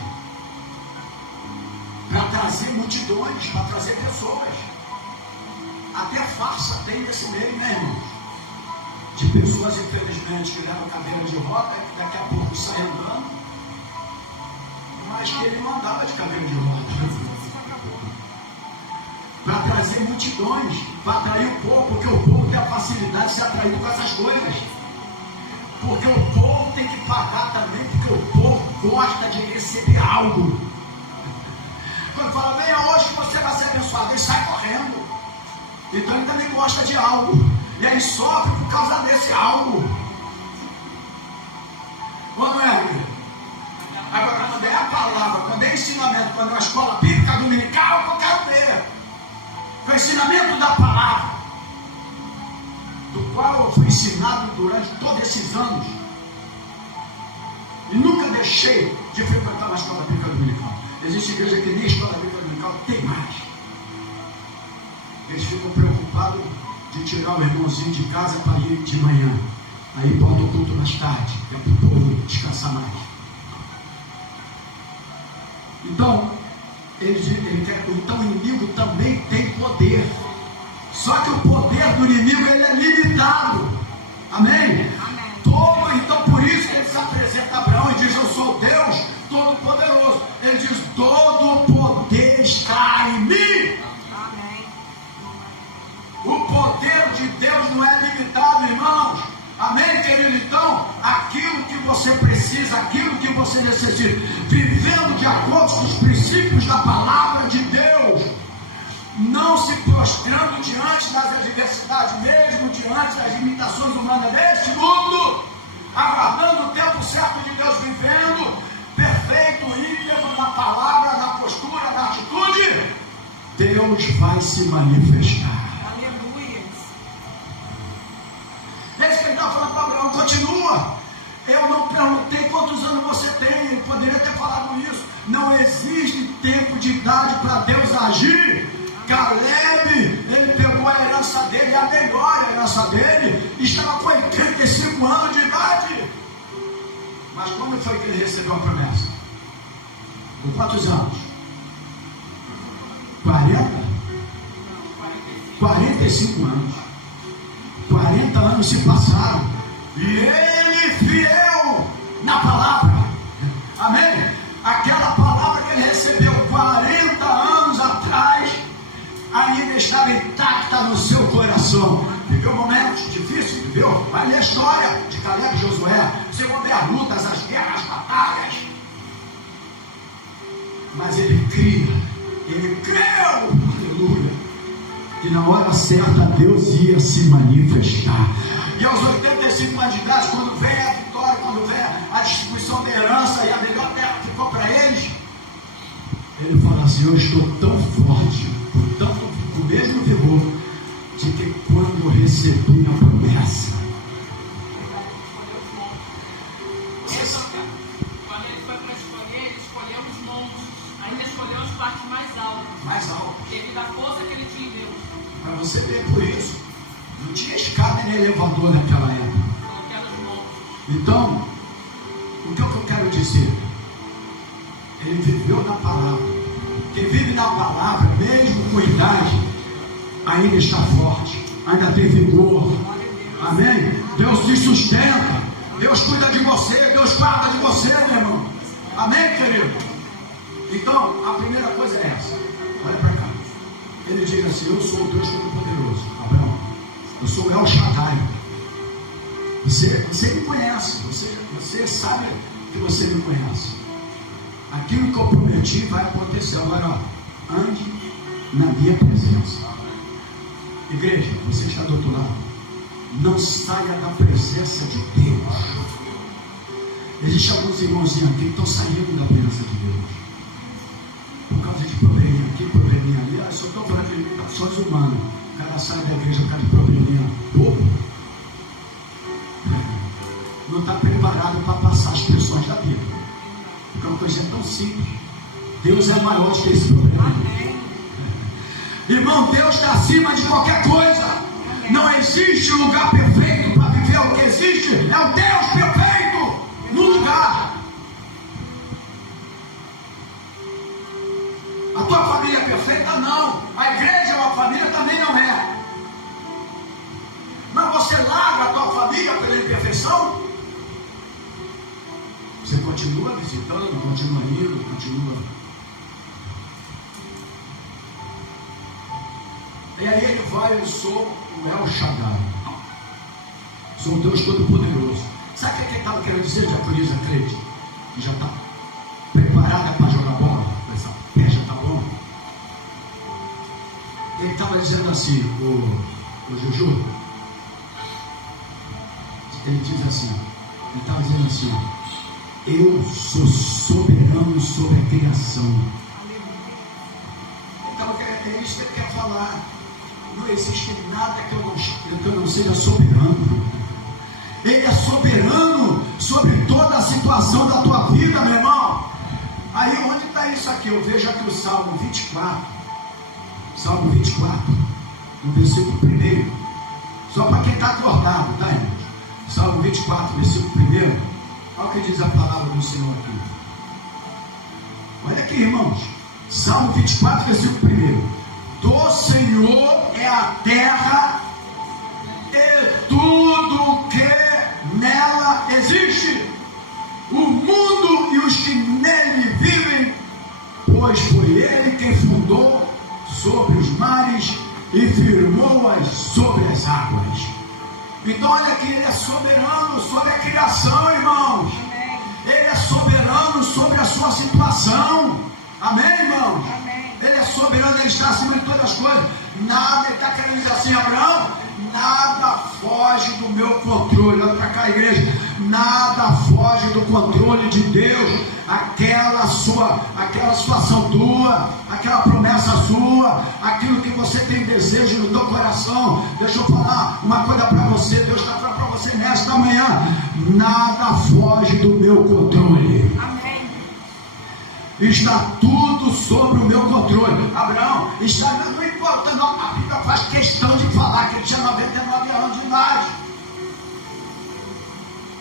para trazer multidões, para trazer pessoas. Até farsa tem nesse meio, né, irmãos? de pessoas, infelizmente, que levam cadeira de roda, que daqui a pouco saem andando, mas que ele não andava de cadeira de roda. Para trazer multidões, para atrair o povo, porque o povo tem a facilidade de ser atraído com essas coisas. Porque o povo tem que pagar também, porque o povo gosta de receber algo. Quando fala, venha hoje que você vai ser abençoado, ele sai correndo. Então ele também gosta de algo. E aí sofre por causa desse algo. Ou não é, igreja? Agora, quando é a palavra, quando é ensinamento, quando é uma escola bíblica dominical, eu quero ver. O ensinamento da palavra, do qual eu fui ensinado durante todos esses anos. E nunca deixei de frequentar uma escola bíblica dominical. Existe igreja que nem escola bíblica dominical tem mais. Eles ficam preocupados de tirar o irmãozinho de casa para ir de manhã. Aí bota o culto mais tarde, é para o povo descansar mais. Então, então o inimigo também tem poder. Só que o poder do inimigo ele é limitado. Amém? Então por isso que ele se apresenta a Abraão e diz: eu sou Deus Todo-Poderoso. Ele diz: todo o poder está em mim. Amém. O poder de Deus não é limitado, irmãos. Amém, querido? Então, aquilo que você precisa, aquilo que você necessita, vivendo de acordo com os princípios da palavra de Deus, não se prostrando diante das adversidades, mesmo diante das limitações humanas deste mundo, aguardando o tempo certo de Deus, vivendo perfeito, íntegro na palavra, na postura, na atitude, Deus vai se manifestar. Esse que ele está falando para Abraão, continua. Eu não perguntei quantos anos você tem, ele poderia ter falado isso. Não existe tempo de idade para Deus agir. Caleb, ele pegou a herança dele, a melhor herança dele, estava com 85 anos de idade. Mas como foi que ele recebeu a promessa? Com quantos anos? 40? 45 anos. 40 anos se passaram e ele fiel na palavra. Amém? Aquela palavra que ele recebeu 40 anos atrás ainda estava intacta no seu coração. Viveu momentos difíceis, viveu? Vai ler a história de Caleb e Josué. Você vai ver as lutas, as guerras, as batalhas. Mas ele cria, ele creu, aleluia, que na hora certa Deus ia se manifestar. E aos 85 anos de idade, quando vem a vitória, quando vem a distribuição da herança e a melhor terra ficou para eles, ele fala assim: eu estou tão forte, com o mesmo vigor, de que quando eu recebi a promessa, quando ele foi para escolher, ele escolheu os montes, ainda escolheu as partes mais altas, devido à força que ele tinha em Deus. Para você ver por isso, não tinha escada nem elevador naquela época. Então, o que eu quero dizer? Ele viveu na palavra. Quem vive na palavra, mesmo com idade, ainda está forte, ainda tem vigor. Amém? Deus te sustenta, Deus cuida de você, Deus guarda de você, meu irmão. Amém, querido? Então, a primeira coisa é essa. Olha para cá. Ele diz assim: eu sou o Deus Todo-Poderoso. Abraão, eu sou o El Shaddai. Você me conhece, você sabe que você me conhece. Aquilo que eu prometi vai acontecer. Agora, ó, ande na minha presença. Igreja, você que está do outro lado, não saia da presença de Deus. Existem alguns irmãozinhos aqui que estão saindo da presença de Deus por causa de probleminha aqui, probleminha ali. Só estou falando de limitações humanas. O cara sai da igreja por causa de probleminha bobo. Não está preparado para passar as pressões da vida. Porque uma coisa é tão simples. Deus é maior que esse problema. Amém. Irmão, Deus está acima de qualquer coisa. Não existe lugar perfeito para viver. O que existe é o Deus perfeito no lugar. A tua família é perfeita? Não. A igreja é uma família? Também não é. Mas você larga a tua família Você continua visitando, continua indo, continua. E aí ele vai, eu sou o El Shaddai. Sou o Deus Todo-Poderoso. Sabe o que ele estava querendo dizer, Diaconisa Cleide? Que já está preparada para jogar bola? Essa pé já está bom. Ele estava dizendo assim, o Juju. Ele diz assim, ele estava dizendo assim: eu sou soberano sobre a criação. É isso que ele quer falar. Não existe nada que eu não seja soberano. Ele é soberano sobre toda a situação da tua vida, meu irmão. Aí onde está isso aqui? Eu vejo aqui o Salmo 24. Salmo 24, no versículo 1. Só para quem está acordado, tá, irmão? Salmo 24, versículo 1. Olha o que diz a palavra do Senhor aqui. Olha aqui, irmãos. Salmo 24, versículo 1. Do Senhor é a terra e tudo que nela existe, o mundo e os que nele vivem, pois foi Ele quem fundou sobre os mares e firmou-as sobre as águas. Então olha aqui, Ele é soberano sobre a criação, irmãos. Ele é soberano sobre a sua situação. Amém, irmãos? Ele é soberano, Ele está acima de todas as coisas. Nada, Ele está querendo dizer assim, Abraão, nada foge do meu controle. Olha para cá, igreja. Nada foge do controle de Deus. Aquela situação tua, aquela promessa sua, aquilo que você tem desejo no teu coração. Deixa eu falar uma coisa para você. Deus está falando para você nesta manhã. Nada foge do meu controle. Amém. Está tudo sobre o meu controle. Abraão, está, não importa não, a Bíblia faz questão de falar que ele tinha 99 anos de idade.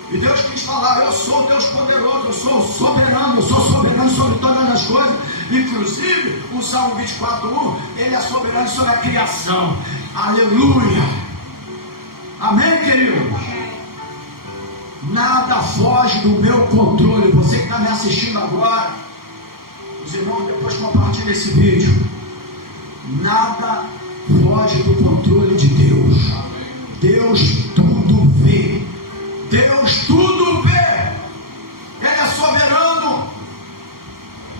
E Deus quis falar, eu sou Deus poderoso, eu sou soberano sobre todas as coisas. Inclusive, o Salmo 24:1, ele é soberano sobre a criação. Aleluia. Amém, querido? Nada foge do meu controle. Você que está me assistindo agora, os irmãos, depois compartilhem esse vídeo. Nada foge do controle de Deus. Deus tudo vê. Deus tudo vê. Ele é soberano.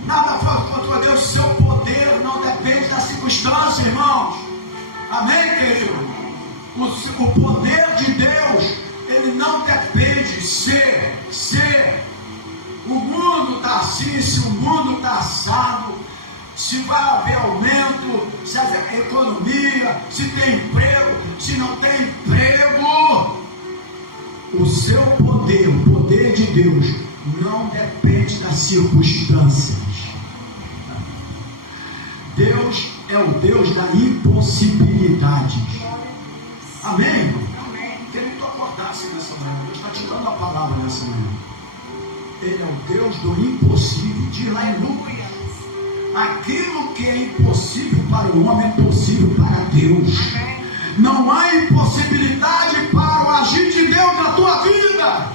Nada foge do controle de Deus. Seu poder não depende da circunstância, irmãos. Amém, querido? O poder de Deus, ele não depende se o mundo está assim, se o mundo está assado, se vai haver aumento, se a economia, se tem emprego, se não tem emprego. O seu poder, o poder de Deus, não depende das circunstâncias. Deus é o Deus da impossibilidade. Amém, irmão? Queria que tu acordasse nessa manhã. Deus está te dando a palavra nessa manhã. Ele é o Deus do impossível. Diz lá em Lucas: aquilo que é impossível para o homem é possível para Deus. Não há impossibilidade para o agir de Deus na tua vida.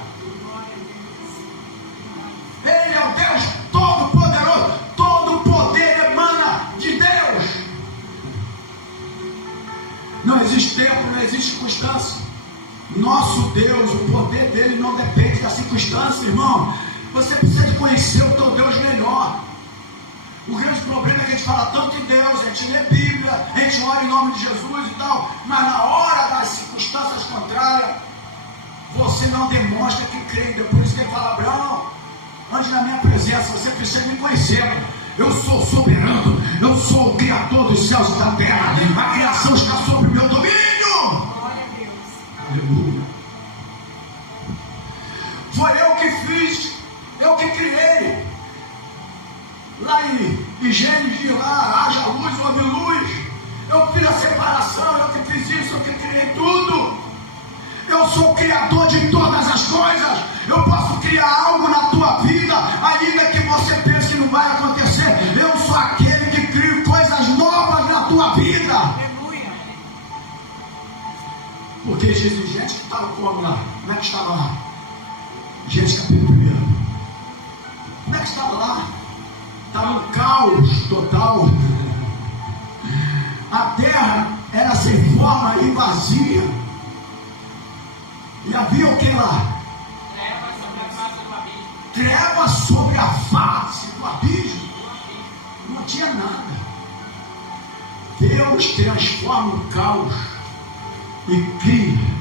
Ele é o Deus todo-poderoso. Todo poder emana de Deus. Não existe tempo, não existe circunstância. Nosso Deus, o poder dele não depende da circunstância, irmão. Você precisa de conhecer o teu Deus melhor. O grande problema é que a gente fala tanto em Deus, a gente lê Bíblia, a gente ora em nome de Jesus e tal, mas na hora das circunstâncias contrárias, você não demonstra que crê. Depois que ele fala: Abraão, ande na minha presença, você precisa me conhecer. Eu sou soberano, eu sou o Criador dos céus e da terra, a criação está sob o meu domínio. Glória a Deus. Aleluia. Foi eu que fiz, eu que criei. Lá em Gênesis diz lá: haja luz, houve luz. Eu fiz a separação, eu que fiz isso, eu que criei tudo. Eu sou o criador de todas as coisas. Eu posso criar algo na tua vida, ainda que você pense que não vai acontecer. Eu sou aquele que cria coisas novas na tua vida. Aleluia. Porque existe gente que estava como lá? Como é que estava lá? Gênesis capítulo 1. está lá. Está no caos total. A terra era sem forma e vazia. E havia o que lá? Trevas sobre a face do abismo. Não tinha nada. Deus transforma o caos e cria.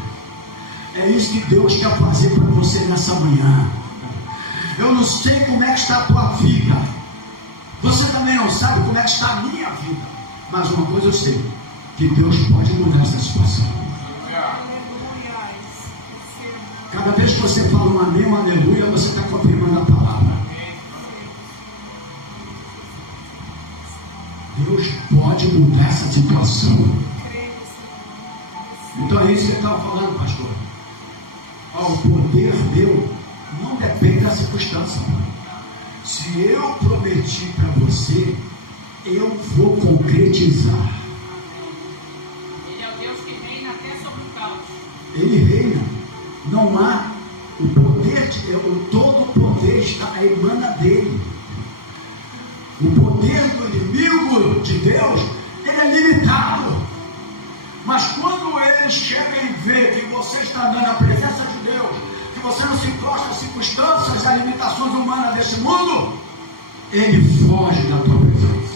É isso que Deus quer fazer para você nessa manhã. Eu não sei como é que está a tua vida. Você também não sabe como é que está a minha vida. Mas uma coisa eu sei, que Deus pode mudar essa situação. Cada vez que você fala um amém, um aleluia, você está confirmando a palavra. Deus pode mudar essa situação. Então é isso que eu estava falando, pastor. O poder meu não depende da circunstância. Se eu prometi para você, eu vou concretizar. Ele é o Deus que reina até sobre o caos. Ele reina. Não há o poder de Deus, todo o poder emana dele. O poder do inimigo de Deus, ele é limitado. Mas quando ele chega e vê que você está dando a presença de Deus, que você não se prostra às circunstâncias e às limitações humanas deste mundo, ele foge da tua presença.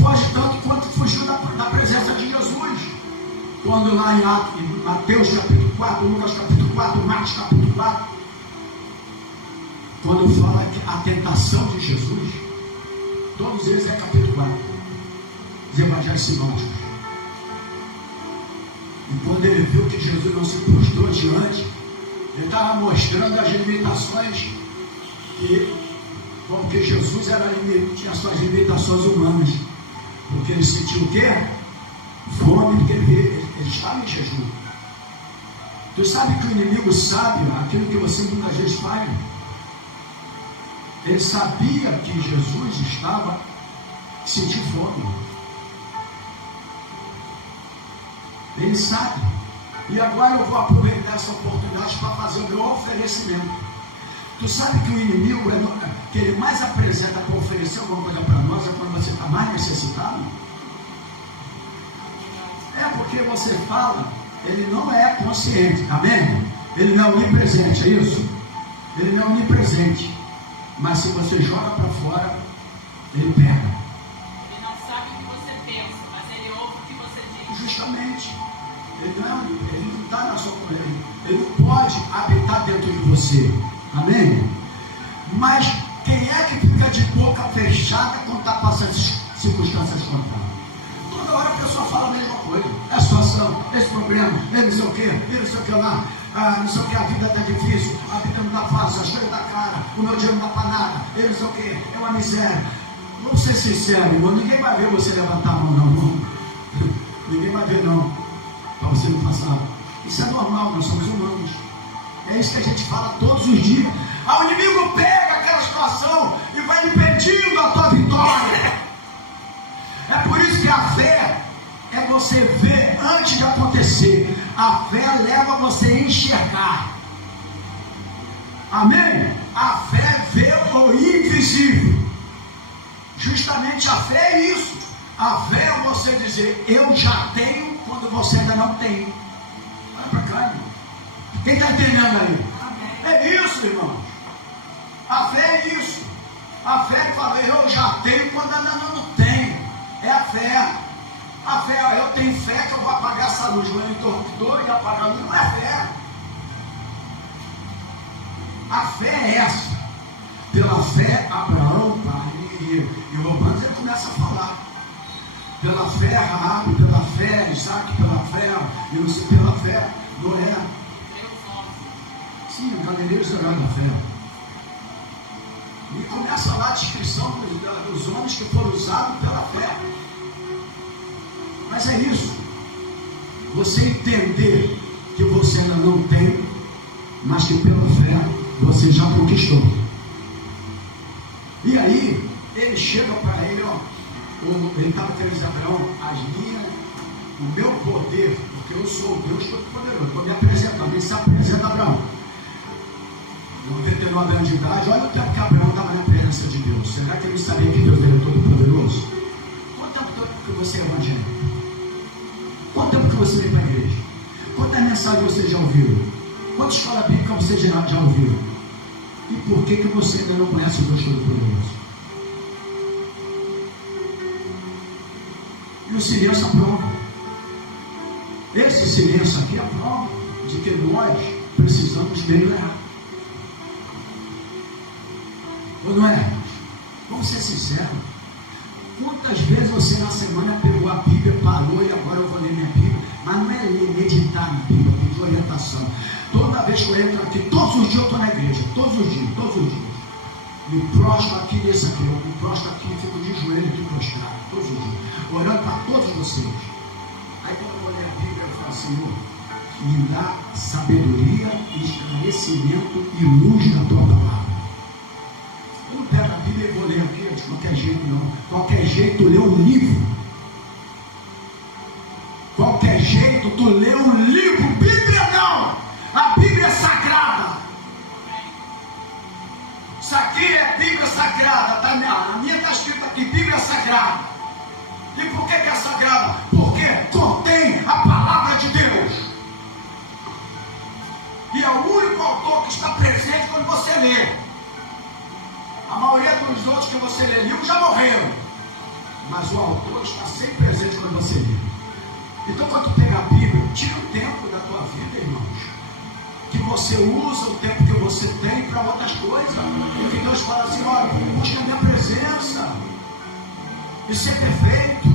Foge tanto quanto fugiu da presença de Jesus. Quando lá em Mateus capítulo 4, Lucas capítulo 4, Marcos capítulo 4, quando fala que a tentação de Jesus, todos eles é capítulo 4, os evangelhos sinóticos. E quando ele viu que Jesus não se prostrou diante, ele estava mostrando as limitações, porque Jesus tinha suas limitações humanas, porque ele sentiu o quê? Fome, porque ele estava em jejum. Tu sabe que o inimigo sabe aquilo que você muitas vezes faz. Ele sabia que Jesus estava sentindo fome. Ele sabe. E agora eu vou aproveitar essa oportunidade para fazer o meu oferecimento. Tu sabe que o inimigo, que ele mais apresenta para oferecer alguma coisa para nós, é quando você está mais necessitado? É porque você fala, ele não é consciente, tá vendo? Ele não é onipresente, é isso? Ele não é onipresente. Mas se você joga para fora, ele pega. Ele não sabe o que você pensa, mas ele ouve o que você diz. Justamente. Ele não está na sua companhia. Ele não pode habitar dentro de você. Amém? Mas quem é que fica de boca fechada quando está passando circunstâncias contrárias? Toda hora a pessoa fala a mesma coisa. É a situação, esse problema, é não sei o que, é não sei o que lá, não sei o que, a vida está difícil, a vida não está fácil, as coisas estão caras, o meu dinheiro não dá para nada, é não sei o que, é uma miséria. Vamos ser sinceros, irmão, ninguém vai ver você levantar a mão, não. Ninguém vai ver, não, para você não passar. Isso é normal, nós somos humanos. É isso que a gente fala todos os dias. O inimigo pega aquela situação e vai impedindo a tua vitória. É por isso que a fé é você ver antes de acontecer. A fé leva você a enxergar. Amém? A fé vê o invisível. Justamente a fé é isso. A fé é você dizer, eu já tenho, quando você ainda não tem. Olha para cá, irmão. Quem está entendendo aí? É isso, irmão. A fé é isso. A fé que fala, eu já tenho, quando ainda não tenho. É a fé. A fé, eu tenho fé que eu vou apagar essa luz. O interruptor e apagar a luz não é fé. A fé é essa. Pela fé, Abraão, pai, e Romanos, ele começa a falar. Pela fé, Raab, pela fé, Isaac, pela fé, eu não sei, pela fé, Noé. Sim, o galileus eram da fé. E começa lá a descrição dos homens que foram usados pela fé. Mas é isso. Você entender que você ainda não tem, mas que pela fé você já conquistou. E aí, ele chega para ele, ele estava querendo dizer, Abraão, o meu poder, porque eu sou o Deus Todo-Poderoso, estou me apresentando, ele se apresenta a Abraão. 99 anos de idade, olha o tempo que Abraão estava na presença de Deus. Será que ele sabia que Deus era todo poderoso? Quanto tempo que você é evangélico? Quanto tempo que você vem para a igreja? Quantas mensagens você já ouviu? Quanta escola bíblica você já ouviu? E por que você ainda não conhece o Deus Todo-Poderoso? E o silêncio é a prova. Esse silêncio aqui é a prova de que nós precisamos melhorar. Ou não é? Vamos ser sinceros. Quantas vezes você na semana pegou a Bíblia, parou e agora eu vou ler minha Bíblia? Mas não é meditar na Bíblia, pedir orientação. Toda vez que eu entro aqui, todos os dias eu estou na igreja, todos os dias. Me prostro aqui nesse aqui, eu me prostro aqui e fico de joelho aqui prostrado, todos os dias, orando para todos vocês. Aí quando eu vou ler a Bíblia, eu falo, Senhor, me dá sabedoria, esclarecimento e luz na tua palavra. Eu não pego a Bíblia e vou ler aqui de qualquer jeito, não. Qualquer jeito tu lê um livro. Qualquer jeito tu lê um livro. Bíblia não! A Bíblia é sagrada. Isso aqui é Bíblia sagrada. A minha está escrito aqui, Bíblia sagrada. E por que é sagrada? Porque contém a palavra de Deus. E é o único autor que está presente quando você lê. A maioria dos outros que você lê livros já morreram. Mas o autor está sempre presente quando você lê. Então quando tu pega a Bíblia, tira o tempo da tua vida, irmãos. Que você usa o tempo que você tem para outras coisas. Porque Deus fala assim, olha, busca a minha presença. Isso é perfeito.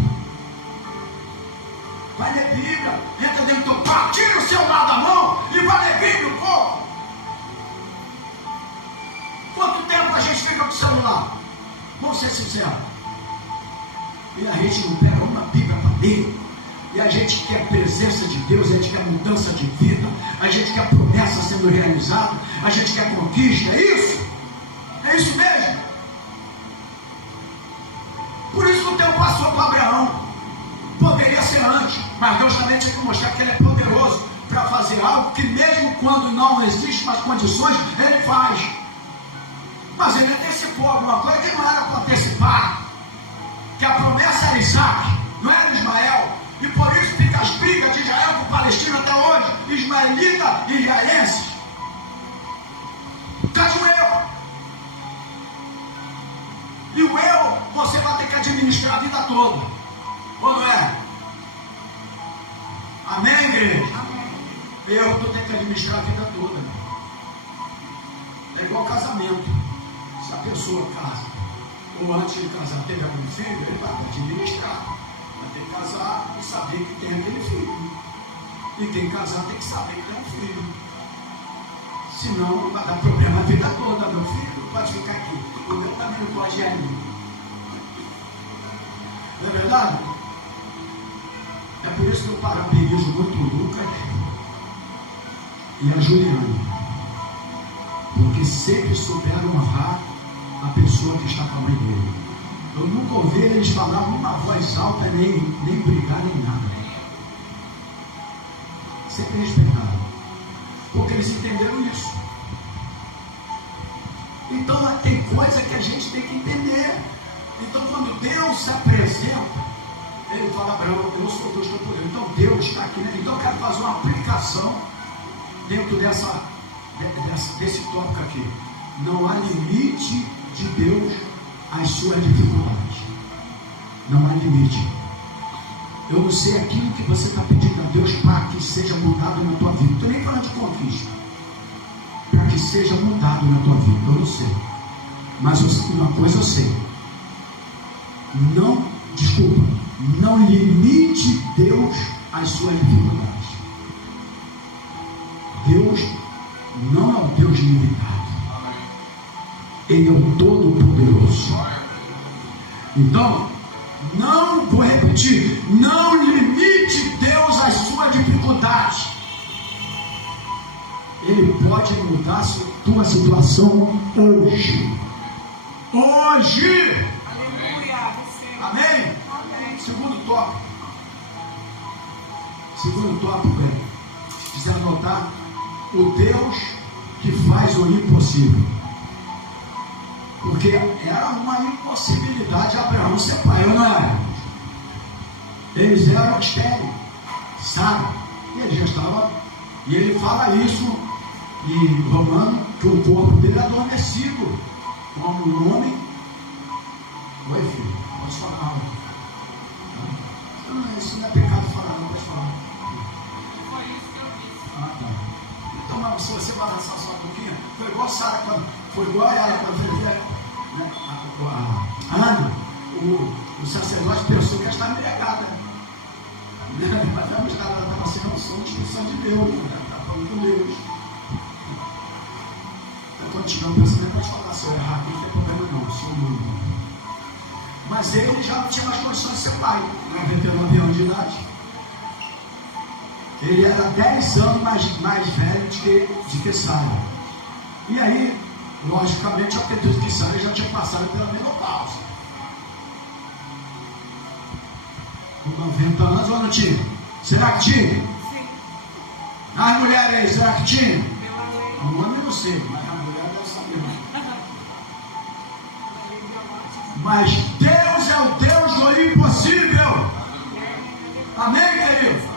Vai ler Bíblia, entra dentro do quarto, tira o celular da mão e vai ler Bíblia um pouco. Quanto tempo a gente fica com o celular? Vamos ser sinceros. E a gente não pega uma Bíblia para ler. E a gente quer a presença de Deus, a gente quer mudança de vida, a gente quer promessa sendo realizada, a gente quer conquista, é isso? É isso mesmo? Por isso que o tempo passou para Abraão. Poderia ser antes, mas Deus também tinha que mostrar que Ele é poderoso para fazer algo que mesmo quando não existem as condições, Ele faz. Mas Ele antecipou alguma coisa que não era para antecipar. Que a promessa era Isaac, não era Ismael. E por isso fica as brigas de Israel com Palestina até hoje, ismaelita e israelense. Por causa do erro. E o erro você vai ter que administrar a vida toda. Ou não é? Amém, igreja? Erro tu tem que administrar a vida toda. É igual casamento. Se a pessoa casa, ou antes de casar teve algum filho, ele vai administrar. Vai ter que casar e saber que tem aquele filho. E quem casar tem que saber que tem um filho. Senão vai dar problema a vida toda. Meu filho pode ficar aqui. O meu também não pode ir ali. Não é verdade? É por isso que eu parabenizo muito o Lucas e a Juliane. Porque sempre souberam honrar a pessoa que está com a mãe dele. Eu nunca ouvi eles falar numa voz alta, nem brigar, nem nada. Sempre respeitaram. Porque eles entenderam isso. Então tem coisa que a gente tem que entender. Então quando Deus se apresenta, Ele fala, Abraão, eu sou Deus Todo-Poderoso. Então Deus está aqui, né? Então eu quero fazer uma aplicação dentro desse tópico aqui. Não há limite de Deus às suas dificuldades. Não há limite. Eu não sei aquilo que você está pedindo a Deus para que seja mudado na tua vida. Estou nem falando de conquista. Para que seja mudado na tua vida. Eu não sei. Mas uma coisa eu sei. Não limite Deus às suas dificuldades. Deus não é o Deus limitado. Ele é o Todo-Poderoso. Então, não vou repetir, não limite Deus às suas dificuldades. Ele pode mudar a tua situação hoje. Hoje! Aleluia! Amém? Amém. Segundo tópico é, se quiser anotar, o Deus que faz o impossível. Porque era uma impossibilidade Abraão ser pai, ou não era? Eles eram estéreis, sabe? E ele já estava, e ele fala isso em Romano, que o corpo dele é adormecido, como o homem. Oi, filho, pode falar. Não, isso não é pecado falar, não pode falar. Foi isso que eu disse. Ah, tá. Então, mas se você balançar só um pouquinho, foi igual Sara, foi igual a ela quando fez, né? A Ana, o sacerdote pensou que ela estava embriagada. Mas ela estava sendo uma instrução de Deus, estava falando com Deus. Quando tiver um pensamento, pode falar, se eu errar, não tem problema não, sou mundo. Mas ele já não tinha mais condições de ser pai, 99 anos de idade. Ele era 10 anos mais velho de que Sara. E aí, logicamente, eu acredito que Sara já tinha passado pela menopausa. Com 90 anos ou não tinha? Será que tinha? Sim. As mulheres aí, será que tinha? Pela lei. O homem eu não sei, mas a mulher deve saber. Mas Deus é o Deus do impossível. Amém, querido?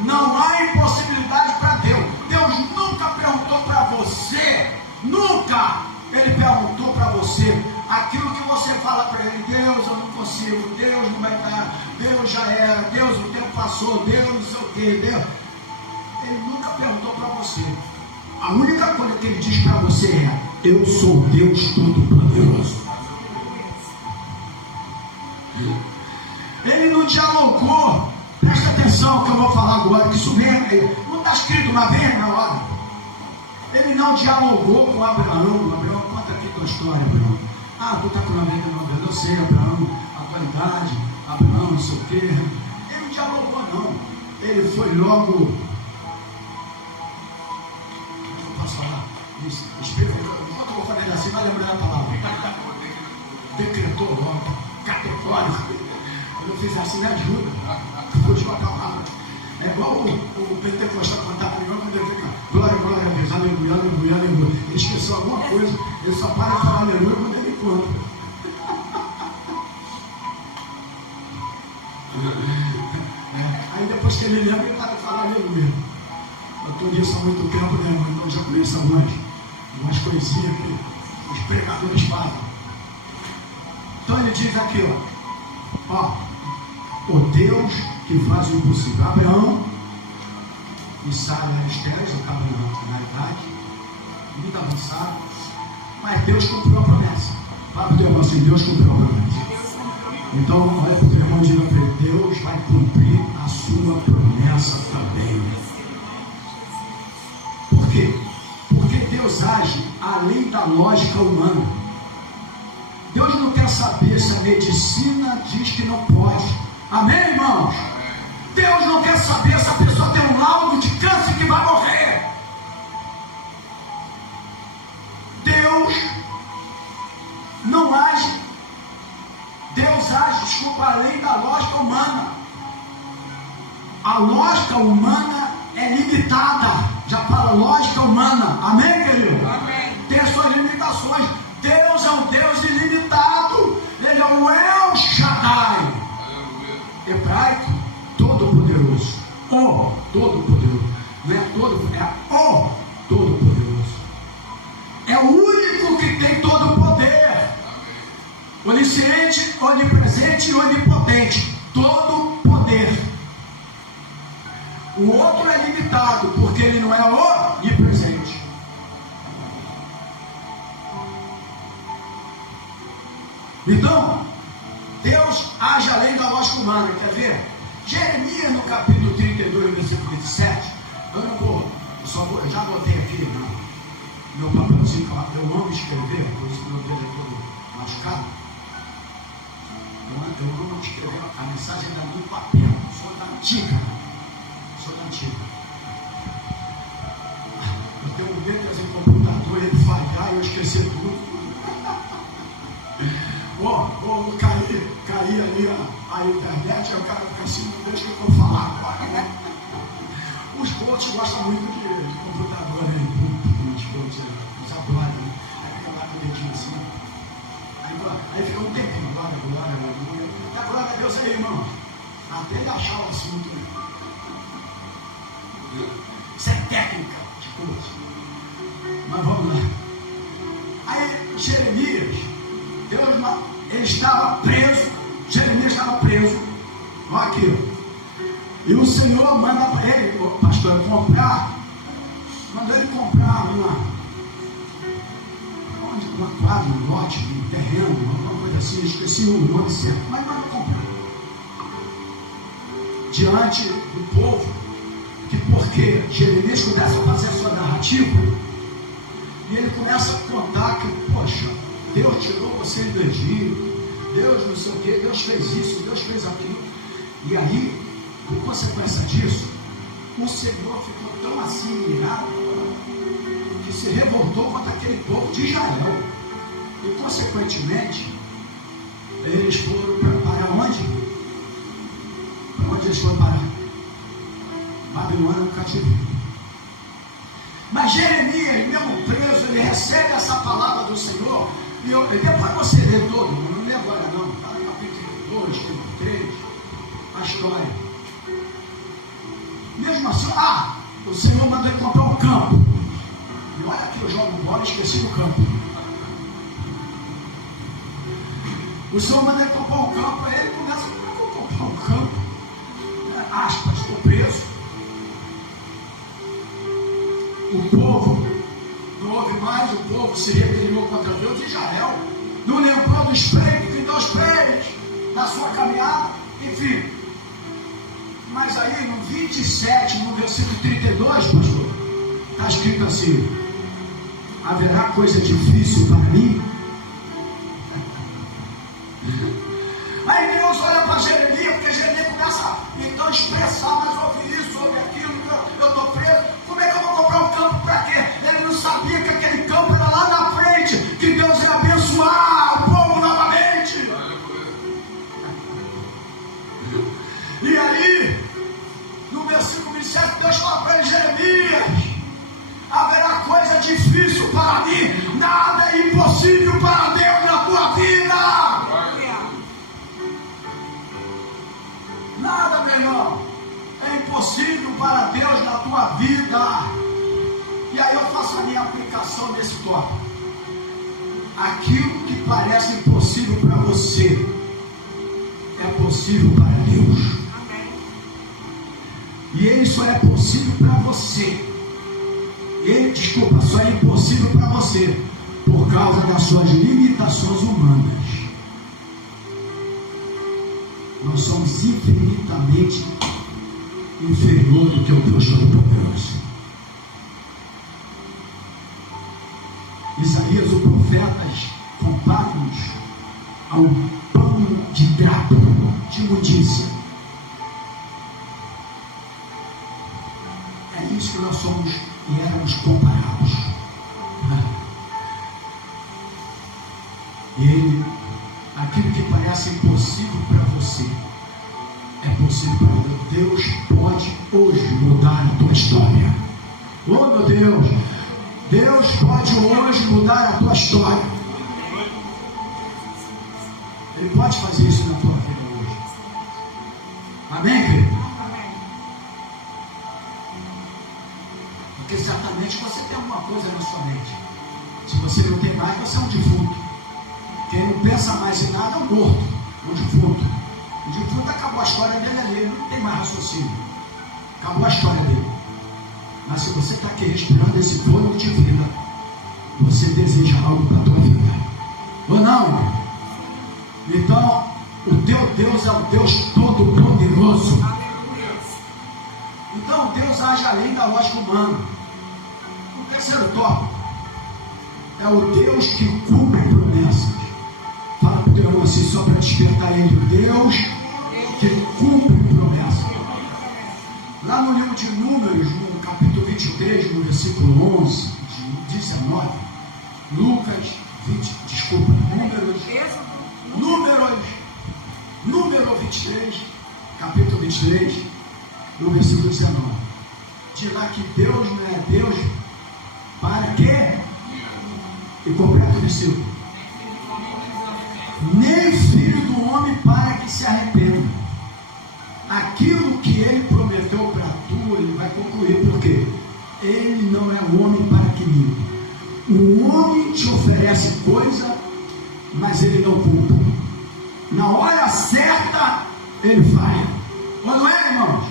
Não há impossibilidade para Deus. Deus nunca perguntou para você, nunca Ele perguntou para você aquilo que você fala para Ele: Deus, eu não consigo, Deus não vai dar, Deus já era, Deus, o tempo passou, Deus não sei o que, Deus. Ele nunca perguntou para você. A única coisa que Ele diz para você é: eu sou Deus Todo-Poderoso. Ele não dialogou. Presta atenção que eu vou falar agora, que isso vem, não está escrito, mas vem na hora. Ele não dialogou com Abraão. Abraão, conta aqui tua história, Abraão. Ah, tu está com 99 anos, eu sei, Abraão, a tua idade, Abraão, não sei o quê. Ele não dialogou, não. Ele foi logo. Eu posso falar? Isso, enquanto eu vou falar assim, vai lembrar a palavra. Decretou logo, categórico. Eu fiz assim, me ajuda. Fugiu a palavra. É igual o pentecostal cantar primeiro quando ele fica glória, glória a Deus, aleluia, aleluia, aleluia. Ele esqueceu alguma coisa, ele só para de falar aleluia quando ele conta. Aí depois que ele lembra, ele para de falar aleluia. Eu estou nisso há muito tempo, né? Então eu já conheço algumas coisinhas que os pregadores falam. Então ele diz aqui, ó, o Deus que faz o impossível. Abraão e Sara eram estéreis, eu estava na idade, muito avançado, mas Deus cumpriu a promessa. Fala para o teu irmão assim: Deus cumpriu a promessa. Então, olha para o teu irmão e diga para ele: Deus vai cumprir a sua promessa também. Por quê? Porque Deus age além da lógica humana. Deus não quer saber se a medicina diz que não pode. Amém, irmãos? Deus não quer saber se a pessoa tem um laudo de câncer que vai morrer. Deus não age. Deus age, desculpa, além da lógica humana. A lógica humana é limitada. Já fala lógica humana. Amém, querido? Amém. Tem as suas limitações. Deus é um Deus ilimitado. Ele é o El Shaddai. Hebraico, todo-poderoso. O todo-poderoso. Não é todo, é o todo-poderoso. É o único que tem todo o poder. Onisciente, onipresente e onipotente. Todo poder. O outro é limitado, porque ele não é onipresente. Então, Deus age além da lógica humana, quer ver? Jeremias, no capítulo 32, versículo 27, eu já botei aqui meu papelzinho, eu amo escrever, por isso que eu vejo todo machucado. Eu amo escrever a mensagem da no papel, sou da antiga. Eu tenho letras em computador, ele falhar e eu esqueci tudo. Cair ali a internet, aí o cara fica assim: não deixa que eu vou falar agora, né? Os coaches gostam muito de computador, né? Os coaches. aí, irmão. Até ele achar o assunto. Isso é técnica de coisa. Mas vamos lá. Aí Jeremias, ele estava preso. Jeremias estava preso. Olha aqui, ó. E o Senhor manda para ele, pastor, comprar. Mandou ele comprar uma quadra, um lote, um terreno, alguma coisa assim. Esqueci o nome certo, mas mandou comprar. Diante do povo, porque Jeremias começa a fazer a sua narrativa, e ele começa a contar que, poxa, Deus tirou você do Egito, Deus não sei o que, Deus fez isso, Deus fez aquilo. E aí, por consequência disso, o Senhor ficou tão assim irado que se revoltou contra aquele povo de Israel. E consequentemente, eles foram para onde? Para onde eles foram parar? Babilônia, no cativeiro. Mas Jeremias, mesmo preso, ele recebe essa palavra do Senhor. E depois você lê todo, não lê agora não. Está no capítulo 2, 3, a história. Mesmo assim, o Senhor mandou ele comprar um campo. E olha aqui, eu jogo bola e esqueci do campo. O Senhor mandou ele comprar um campo, aí ele começa, como é que eu vou comprar um campo? Aspas, estou preso. O povo não houve mais, o povo se rebelou contra Deus de Israel. Não lembrou dos pleitos, que dos pleitos da sua caminhada, enfim. Mas aí no 27, no versículo 32, pastor, está escrito assim: haverá coisa difícil para mim? Aí Deus olha para Jeremias, porque Jeremias começa então a expressar, mas ouve isso, ouve aquilo, eu estou preso, como é que eu vou comprar um campo para quê? Ele não sabia que aquele campo era lá na frente, que Deus ia abençoar o povo novamente. E aí, no versículo 27, Deus fala para ele: Jeremias, haverá coisa difícil para mim, nada é impossível para Deus na tua vida. Nada, meu irmão, é impossível para Deus na tua vida. E aí eu faço a minha aplicação nesse tópico. Aquilo que parece impossível para você é possível para Deus. E ele só é possível para você. Só é impossível para você por causa das suas limitações humanas. Nós somos infinitamente inferior do que o Deus Todo-Poderoso. Isaías, o profeta, compara-nos ao pano de trapo, de imundícia. É isso que nós somos e éramos comparados. Aquilo que parece impossível para você é possível para Deus. Deus pode hoje mudar a tua história. Oh, meu Deus! Deus pode hoje mudar a tua história. Ele pode fazer isso na tua vida hoje. Amém, querido? Porque certamente você tem alguma coisa na sua mente. Se você não tem mais, você é um defunto. Quem não pensa mais em nada é um morto, um defunto. O defunto acabou a história dele ali, não tem mais raciocínio. Acabou a história dele. Mas se você está aqui respirando esse fôlego de vida, você deseja algo para a tua vida. Ou não? Então, o teu Deus é o Deus Todo-Poderoso. Então, Deus age além da lógica humana. O terceiro tópico é o Deus que cumpre promessas. Fala para o teu irmão assim, só para despertar ele. Deus que cumpre promessas. Lá no livro de Números, no capítulo 23, no versículo 11, 19, Número 23, capítulo 23, no versículo 19. Dirá que Deus não é Deus para quê? E completa o versículo. Nem filho do homem para que se arrependa. o homem para que minta. O homem te oferece coisa, mas ele não cumpre. Na hora certa, ele falha. Ou não é, irmãos?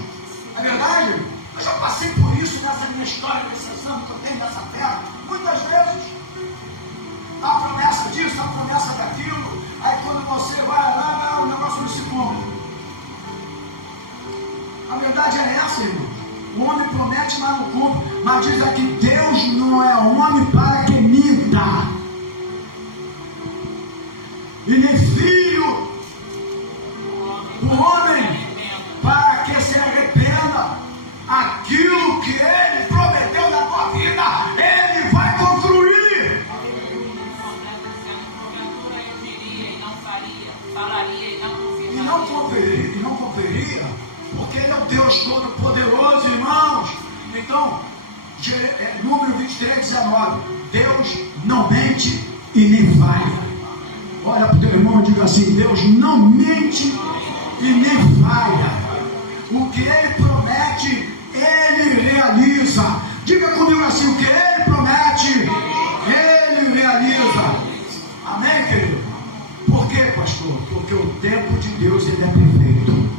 É verdade? Eu já passei por isso nessa minha história, nesse ano que eu tenho nessa terra, muitas vezes. A promessa disso, a promessa daquilo, aí quando você vai lá, o negócio não se cumpre. A verdade é essa, irmão. O homem promete, mas não cumpre. Mas diz aqui, Deus não é homem para que minta, e nem filho do homem para que se arrependa. Aquilo que ele prometeu na tua vida, ele vai concluir. E não conferia, porque ele é o Deus Todo-Poderoso, irmãos. Então, número 23, 19: Deus não mente e nem falha. Olha para o teu irmão e diga assim: Deus não mente e nem falha. O que ele promete, ele realiza. Diga comigo assim: o que ele promete, ele realiza. Amém, querido? Por quê, pastor? Porque o tempo de Deus, ele é perfeito.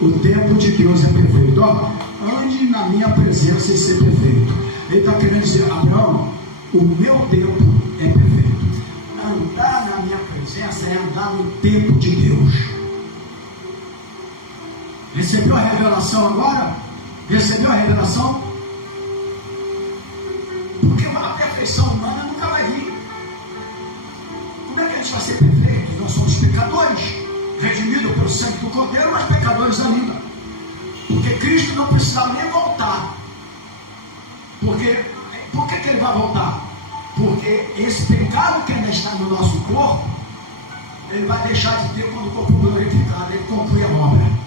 O tempo de Deus é perfeito. Ó, ande na minha presença e ser perfeito. Ele está querendo dizer: Abraão, o meu tempo é perfeito. Andar na minha presença é andar no tempo de Deus. Recebeu a revelação agora? Recebeu a revelação? Porque a perfeição humana nunca vai vir. Como é que a gente vai ser perfeito? Nós somos pecadores, redimidos pelo sangue do Cordeiro, mas pecadores ainda. Porque Cristo não precisava nem voltar. Por que ele vai voltar? Porque esse pecado que ainda está no nosso corpo, ele vai deixar de ter quando o corpo glorificado, ele conclui a obra.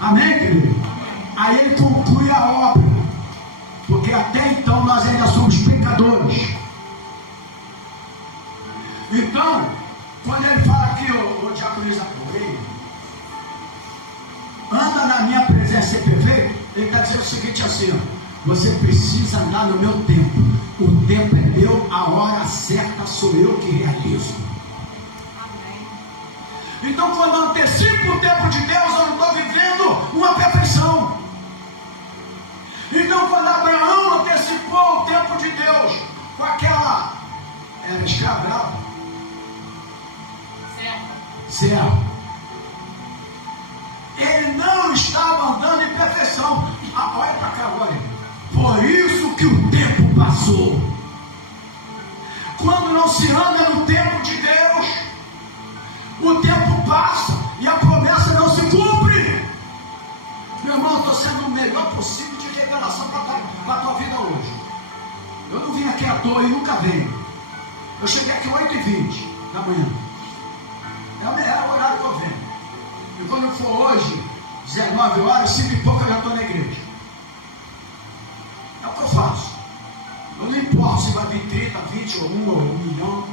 Amém, querido? Aí ele conclui a obra, porque até então nós ainda somos pecadores. Então, quando ele fala aqui, o diácono Isaías, anda na minha presença e ser perfeito, ele está dizendo o seguinte assim: ó, você precisa andar no meu tempo. O tempo é meu, a hora certa sou eu que realizo. Então, quando eu antecipo o tempo de Deus, eu não estou vivendo uma perfeição. Então, quando Abraão antecipou o tempo de Deus com aquela, era escravada, certo? Ele não estava andando em perfeição. Olha para cá agora. Por isso que o tempo passou. Quando não se anda no tempo de Deus, o tempo passa e a promessa não se cumpre. Meu irmão, eu estou sendo o melhor possível de revelação para a tua vida hoje. Eu não vim aqui à toa e nunca venho. Eu cheguei aqui 8h20 da manhã. É o horário que eu venho. E quando for hoje, 19 horas, 5 e pouco, eu já estou na igreja. É o que eu faço. Eu não importo se vai vir 30, 20 ou 1 ou 1 milhão.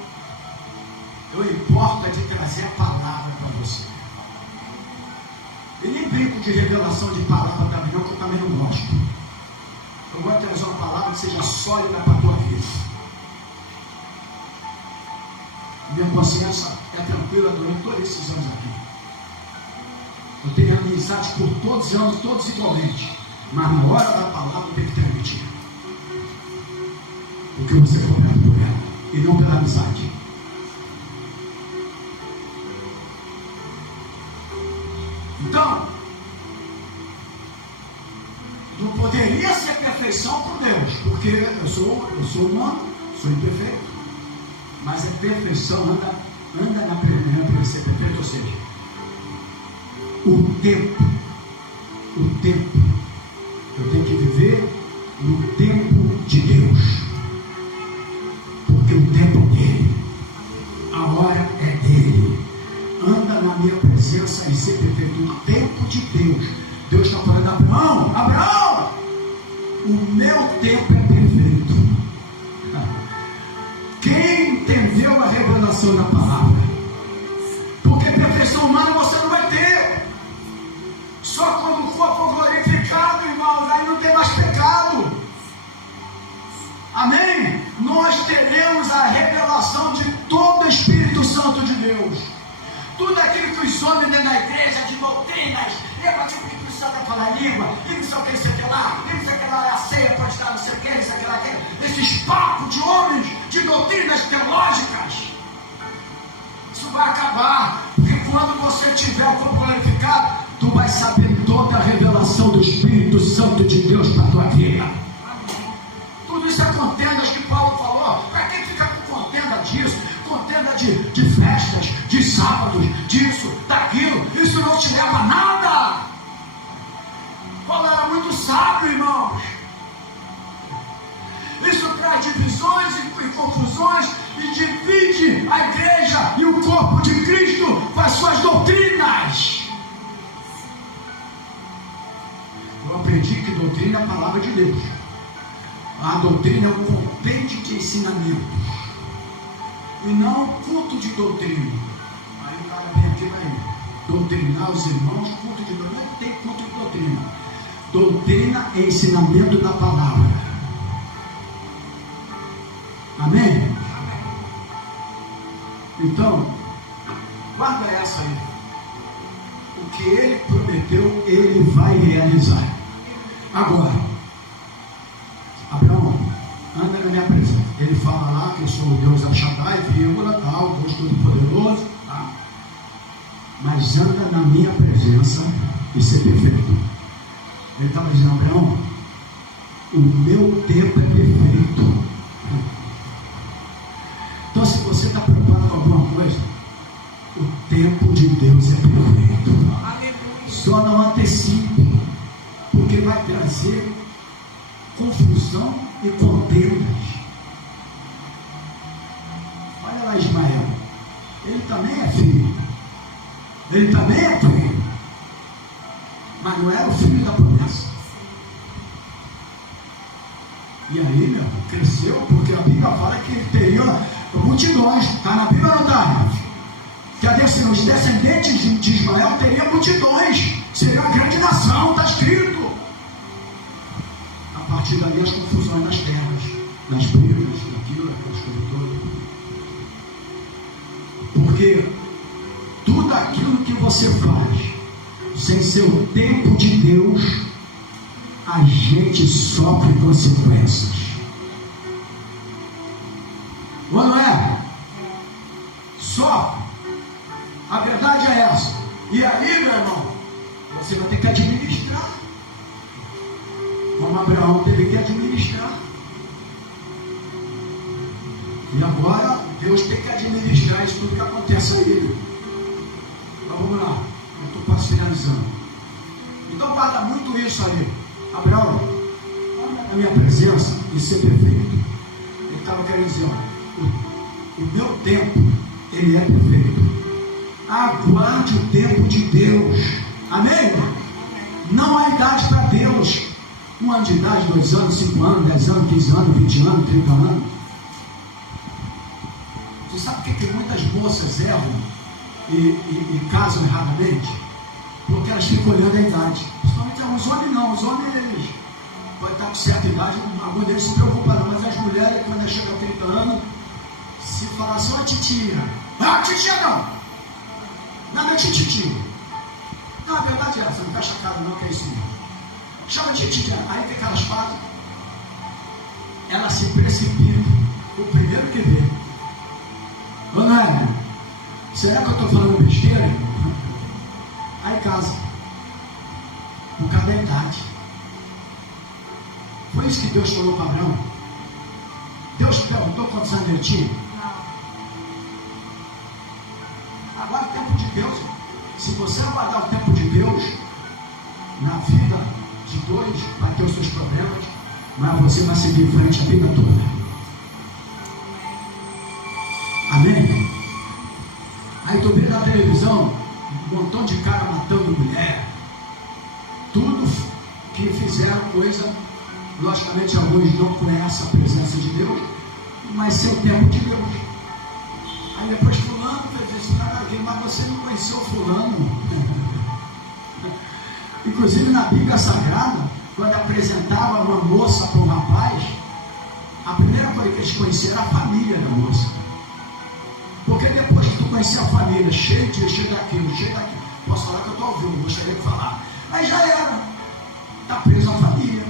Eu importo é de trazer a palavra para você. E nem brinco de revelação de palavra também não, que eu também não gosto. Eu gosto de trazer uma palavra que seja sólida para a tua vida. Minha consciência é tranquila durante todos esses anos aqui. Eu tenho amizade por todos os anos, todos igualmente. Mas na hora da palavra tem que ter mentira. Porque você foi por ela e não pela amizade. Então, não poderia ser perfeição por Deus, porque eu sou humano, sou imperfeito, mas a perfeição anda na primeira para ser perfeito, ou seja, o tempo, eu tenho que viver no tempo de Deus, porque o tempo é dele, a hora é dele. Anda na minha presença e ser perfeito no tempo de Deus. Deus está falando: Abraão, o meu tempo é perfeito. Quem entendeu a revelação da palavra? Porque perfeição humana você não vai ter. Só quando o corpo glorificado, irmãos, aí não tem mais pecado. muitos homens dentro da igreja de doutrinas, negativo que precisa falar língua, e não sei o que, isso aqui lá, e não sei o que lá, é a ceia, pode estar não sei o que, isso aqui lá, esses papos de homens de doutrinas teológicas. Isso vai acabar, porque quando você tiver o corpo glorificado, tu vai saber toda a revelação do Espírito Santo de Deus para a tua vida. Tudo isso é contendas que Paulo falou. Para quem fica com contenda disso? Contenda de festas, de sábados, disso, daquilo. Isso não te leva a nada. Paulo era muito sábio, irmãos. Isso traz divisões e confusões e divide a igreja e o corpo de Cristo com as suas doutrinas. Eu aprendi que doutrina é a palavra de Deus. A doutrina é um contente de ensinamentos e não um culto de doutrina. Aí o cara vem aqui, vai doutrinar os irmãos, culto de doutrina. Não tem culto de doutrina. Doutrina é ensinamento da palavra. Amém? Então, guarda essa aí. O que ele prometeu, ele vai realizar. Agora, Abraão, anda na minha presença. Ele fala lá que eu sou o Deus El Shaddai, vírgula, tal, Deus Todo-Poderoso, tá? Mas anda na minha presença e ser perfeito. Ele estava dizendo, Abraão, o meu tempo é perfeito. Então, se você está preocupado com alguma coisa, o tempo de Deus é perfeito. Só não antecipe, porque vai trazer confusão e contendas. Olha lá Ismael, ele também é filho, mas não era o filho da promessa. E aí, meu, cresceu, porque a Bíblia fala que ele teria multidões. Está na Bíblia ou não está? Que os descendentes de Ismael teriam multidões, seria uma grande nação, está escrito. A partir dali as confusões nas terras, nas brigas, naquilo, aquelas coisas todas. Porque tudo aquilo que você faz sem ser o tempo de Deus, a gente sofre consequências. Ou não é? Sofre. A verdade é essa. E aí, meu irmão, você vai ter que administrar. Como Abraão teve que administrar. E agora, Deus tem que administrar isso tudo que acontece aí. Então vamos lá. Eu estou quase finalizando. Então guarda muito isso aí. Abraão, olha na minha presença e ser perfeito. Ele estava querendo dizer, ó, o meu tempo, ele é perfeito. Aguarde o tempo de Deus. Amém? Não há idade para Deus. 1 ano de idade, 2 anos, 5 anos, 10 anos, 15 anos, 20 anos, 30 anos. Você sabe por que muitas moças erram e casam erradamente? Porque elas ficam olhando a idade. Principalmente os homens não. Os homens, eles podem estar com certa idade, algum deles se preocupa não. Mas as mulheres, quando elas chegam a 30 anos, se falar assim, ó titia. Não, titia não. Não é titia. Não, a verdade é essa, não fecha a cara não, que é isso mesmo. Chama de titia. Aí o que elas fazem? Elas se precipitam. O primeiro que vê. Ô Naya, será que eu estou falando besteira? Aí casa. Por causa da idade. Foi isso que Deus falou para Abraão. Deus perguntou quantos anos ele tinha? Agora o tempo de Deus. Se você aguardar o tempo de Deus, na vida de dois, vai ter os seus problemas, mas você vai seguir em frente a vida toda. Amém? Aí tu vê na televisão um montão de cara matando mulher. Tudo que fizeram coisa, logicamente alguns não conhecem a presença de Deus, mas sem o tempo de Deus. Aí depois fulano fez isso, mas você não conheceu fulano. Inclusive na Bíblia Sagrada, quando apresentava uma moça para um rapaz, a primeira coisa que eles conheceram era a família da moça. Porque depois que tu conhecer a família, cheio daquilo, posso falar que eu estou ouvindo, gostaria de falar. Aí já era. Está preso à família.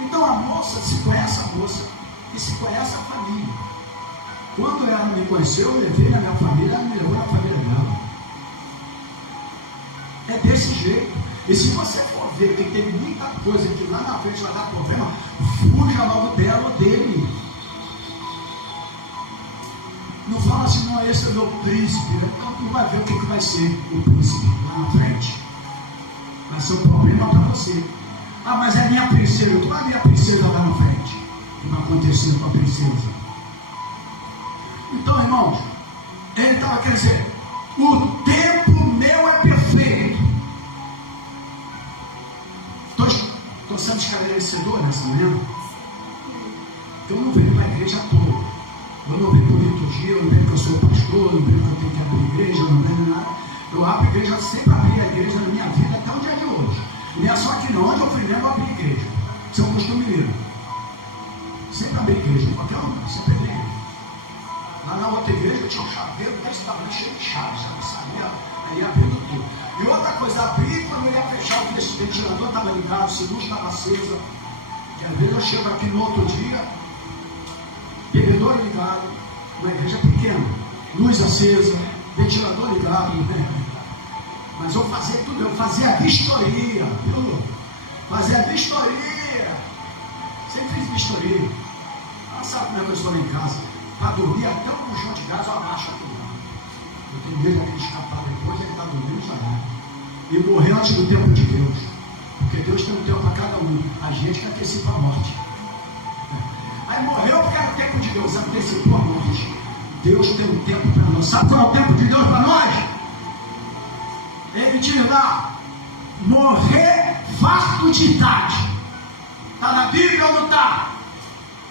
Então a moça se conhece a moça e se conhece a família. Quando ela me conheceu, eu levei na minha família, ela me levou na família dela. É desse jeito. E se você for ver que tem muita coisa que lá na frente vai dar problema, fuja logo dela ou dele. Não fala assim, não, esse é o meu príncipe. Então tu vai ver o que vai ser o príncipe lá na frente. Vai ser um problema para você. Ah, mas é minha princesa. Tu vai ver a princesa lá na frente. O que vai acontecer com a princesa? Então, irmãos, ele estava querendo dizer, o tempo meu é perfeito. Estou sendo esclarecedor nessa manhã. Eu não venho para a igreja toda. Eu não venho por liturgia, eu não venho porque eu sou pastor, eu não venho porque eu tenho que abrir igreja, eu não venho nada. Eu abro igreja, sempre abri a igreja na minha vida até o dia de hoje. E não é só aqui não, onde eu fui mesmo, eu abri igreja. Isso é um costume meu. Sempre abri igreja, qualquer um, sempre abri igreja. Lá na outra igreja eu tinha um chaveiro desse tamanho cheio de chaves, sabe? Aí abrindo tudo. E outra coisa, abri quando eu ia fechar o ventilador estava ligado, se a luz estava acesa. E às vezes eu chego aqui no outro dia, bebedouro ligado, uma igreja pequena, luz acesa, ventilador ligado, né? Mas eu fazia tudo, eu fazia a vistoria, viu? Fazia a vistoria. Sempre fiz vistoria. Ah, sabe como é que eu sou lá em casa? Para dormir até o colchão de gás eu abaixo aqui. Eu tenho medo daquele escapar depois, ele está dormindo já era. E morrer antes do tempo de Deus. Porque Deus tem um tempo para cada um. A gente que antecipa a morte. Aí morreu porque era o tempo de Deus, antecipou a morte. Deus tem um tempo para nós. Sabe qual é o tempo de Deus para nós? Ele te dá morrer farto de idade. Está na Bíblia ou não está?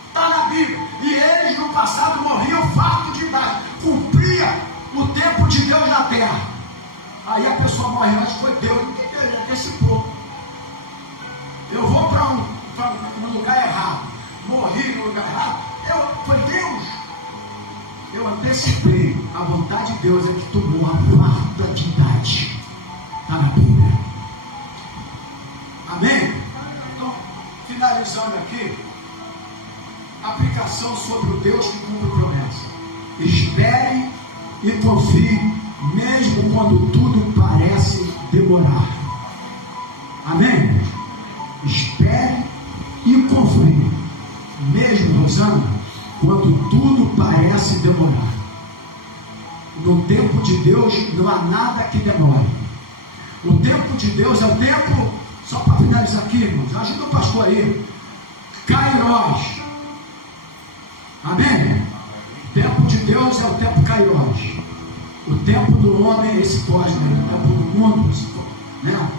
Está na Bíblia. E eles no passado morriam farto de idade. Cumpria o tempo de Deus na terra. Aí a pessoa morre antes, foi Deus. Ele antecipou. Eu vou para um lugar errado. Morri no lugar errado. Foi Deus. Eu antecipei. A vontade de Deus é que tu morra farta de idade. Está na Bíblia. Amém? Então, finalizando aqui, aplicação sobre o Deus que cumpre promessa. Espere e confie, mesmo quando tudo parece demorar. Amém? Espere e confie, mesmo, Rosana, quando tudo parece demorar. No tempo de Deus não há nada que demore. O tempo de Deus é o tempo, só para finalizar aqui, irmãos, ajuda o pastor aí, Kairos. Amém? O tempo de Deus é o tempo Kairos. O tempo do homem, esse cósmico, o tempo do mundo, né?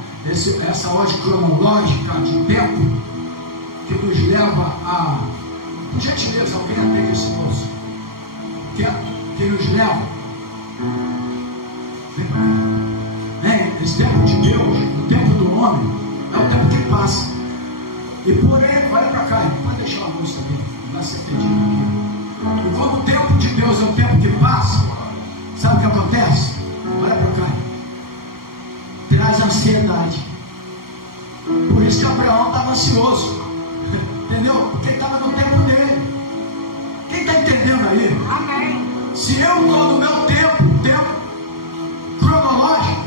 Essa ordem cronológica de tempo que nos leva a, por gentileza, alguém atende esse moço, que nos leva, esse tempo de Deus, o tempo do homem, é o tempo que passa. E porém, olha para cá, pode deixar a luz também, não vai ser pedido aqui. E como o tempo de Deus é o tempo que passa, sabe o que acontece? Olha para cá. Traz ansiedade. Por isso que Abraão estava ansioso. Entendeu? Porque ele estava no tempo dele. Quem está entendendo aí? Amém. Se eu estou no meu tempo cronológico,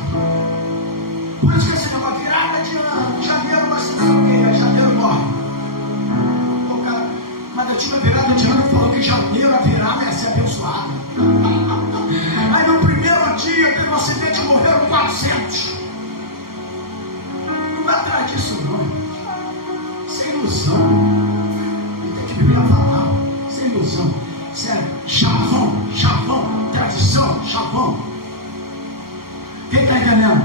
por isso que esse negócio virada de ano, janeiro vai ser não, porque janeiro morre. O cara, mas eu tinha uma virada de ano que falou que janeiro a virada ia ser abençoada. Aí no primeiro dia teve um acidente e morreram 400. Não vai atrás disso não. Sem ilusão. Não tem que viver a palavra. Sem ilusão. Sério. Chavão. Tradição. Chavão. Quem está entendendo?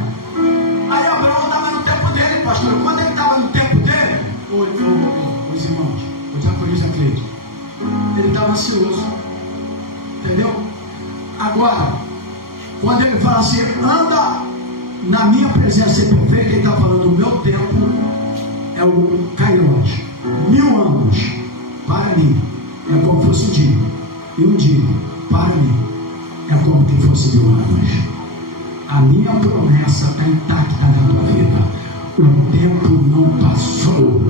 Aí Abraão estava no tempo dele, pastor. Quando ele estava no tempo dele, os irmãos, os diaconistas acreditam, ele estava ansioso. Entendeu? Agora, quando ele fala assim, anda na minha presença é perfeita, ele está falando, o meu tempo é o Kairos. 1000 anos para mim é como fosse um dia. E um dia para mim, é como quem fosse 1000 anos. A minha promessa está intacta na tua vida. O tempo não passou.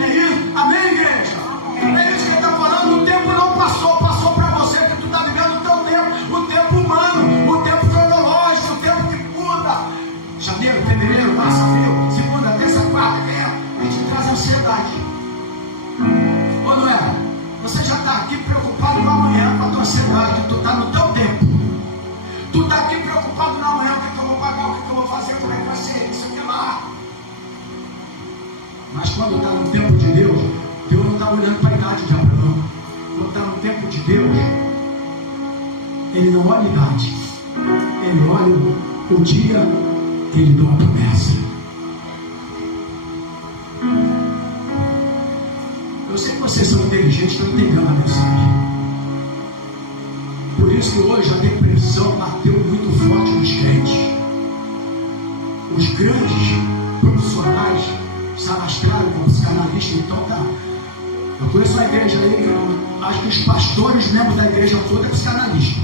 É isso, amém, igreja? É isso que ele está falando. O tempo não passou, passou para você, que tu está vivendo o teu tempo, o tempo humano, o tempo cronológico, o tempo que muda. Janeiro, fevereiro, março, abril, segunda, terça, quarta, a gente traz ansiedade. Ou não é? Você já está aqui preocupado no amanhã com a tua ansiedade, tu está no teu tempo. Tu está aqui preocupado no amanhã, o que eu vou pagar, o que eu vou fazer, como é que vai ser, isso aqui lá. Mas quando está no tempo de Deus, Deus não está olhando para a idade de Abraão. Quando está no tempo de Deus, Ele não olha a idade, Ele olha o dia que Ele dá uma promessa. Eu sei que vocês são inteligentes, estão entendendo a mensagem. Por isso que hoje a depressão bateu muito forte nos crentes. Os grandes profissionais se alastraram como psicanalista. Então tá. Eu conheço a igreja aí, acho que os pastores membros da igreja toda é psicanalista.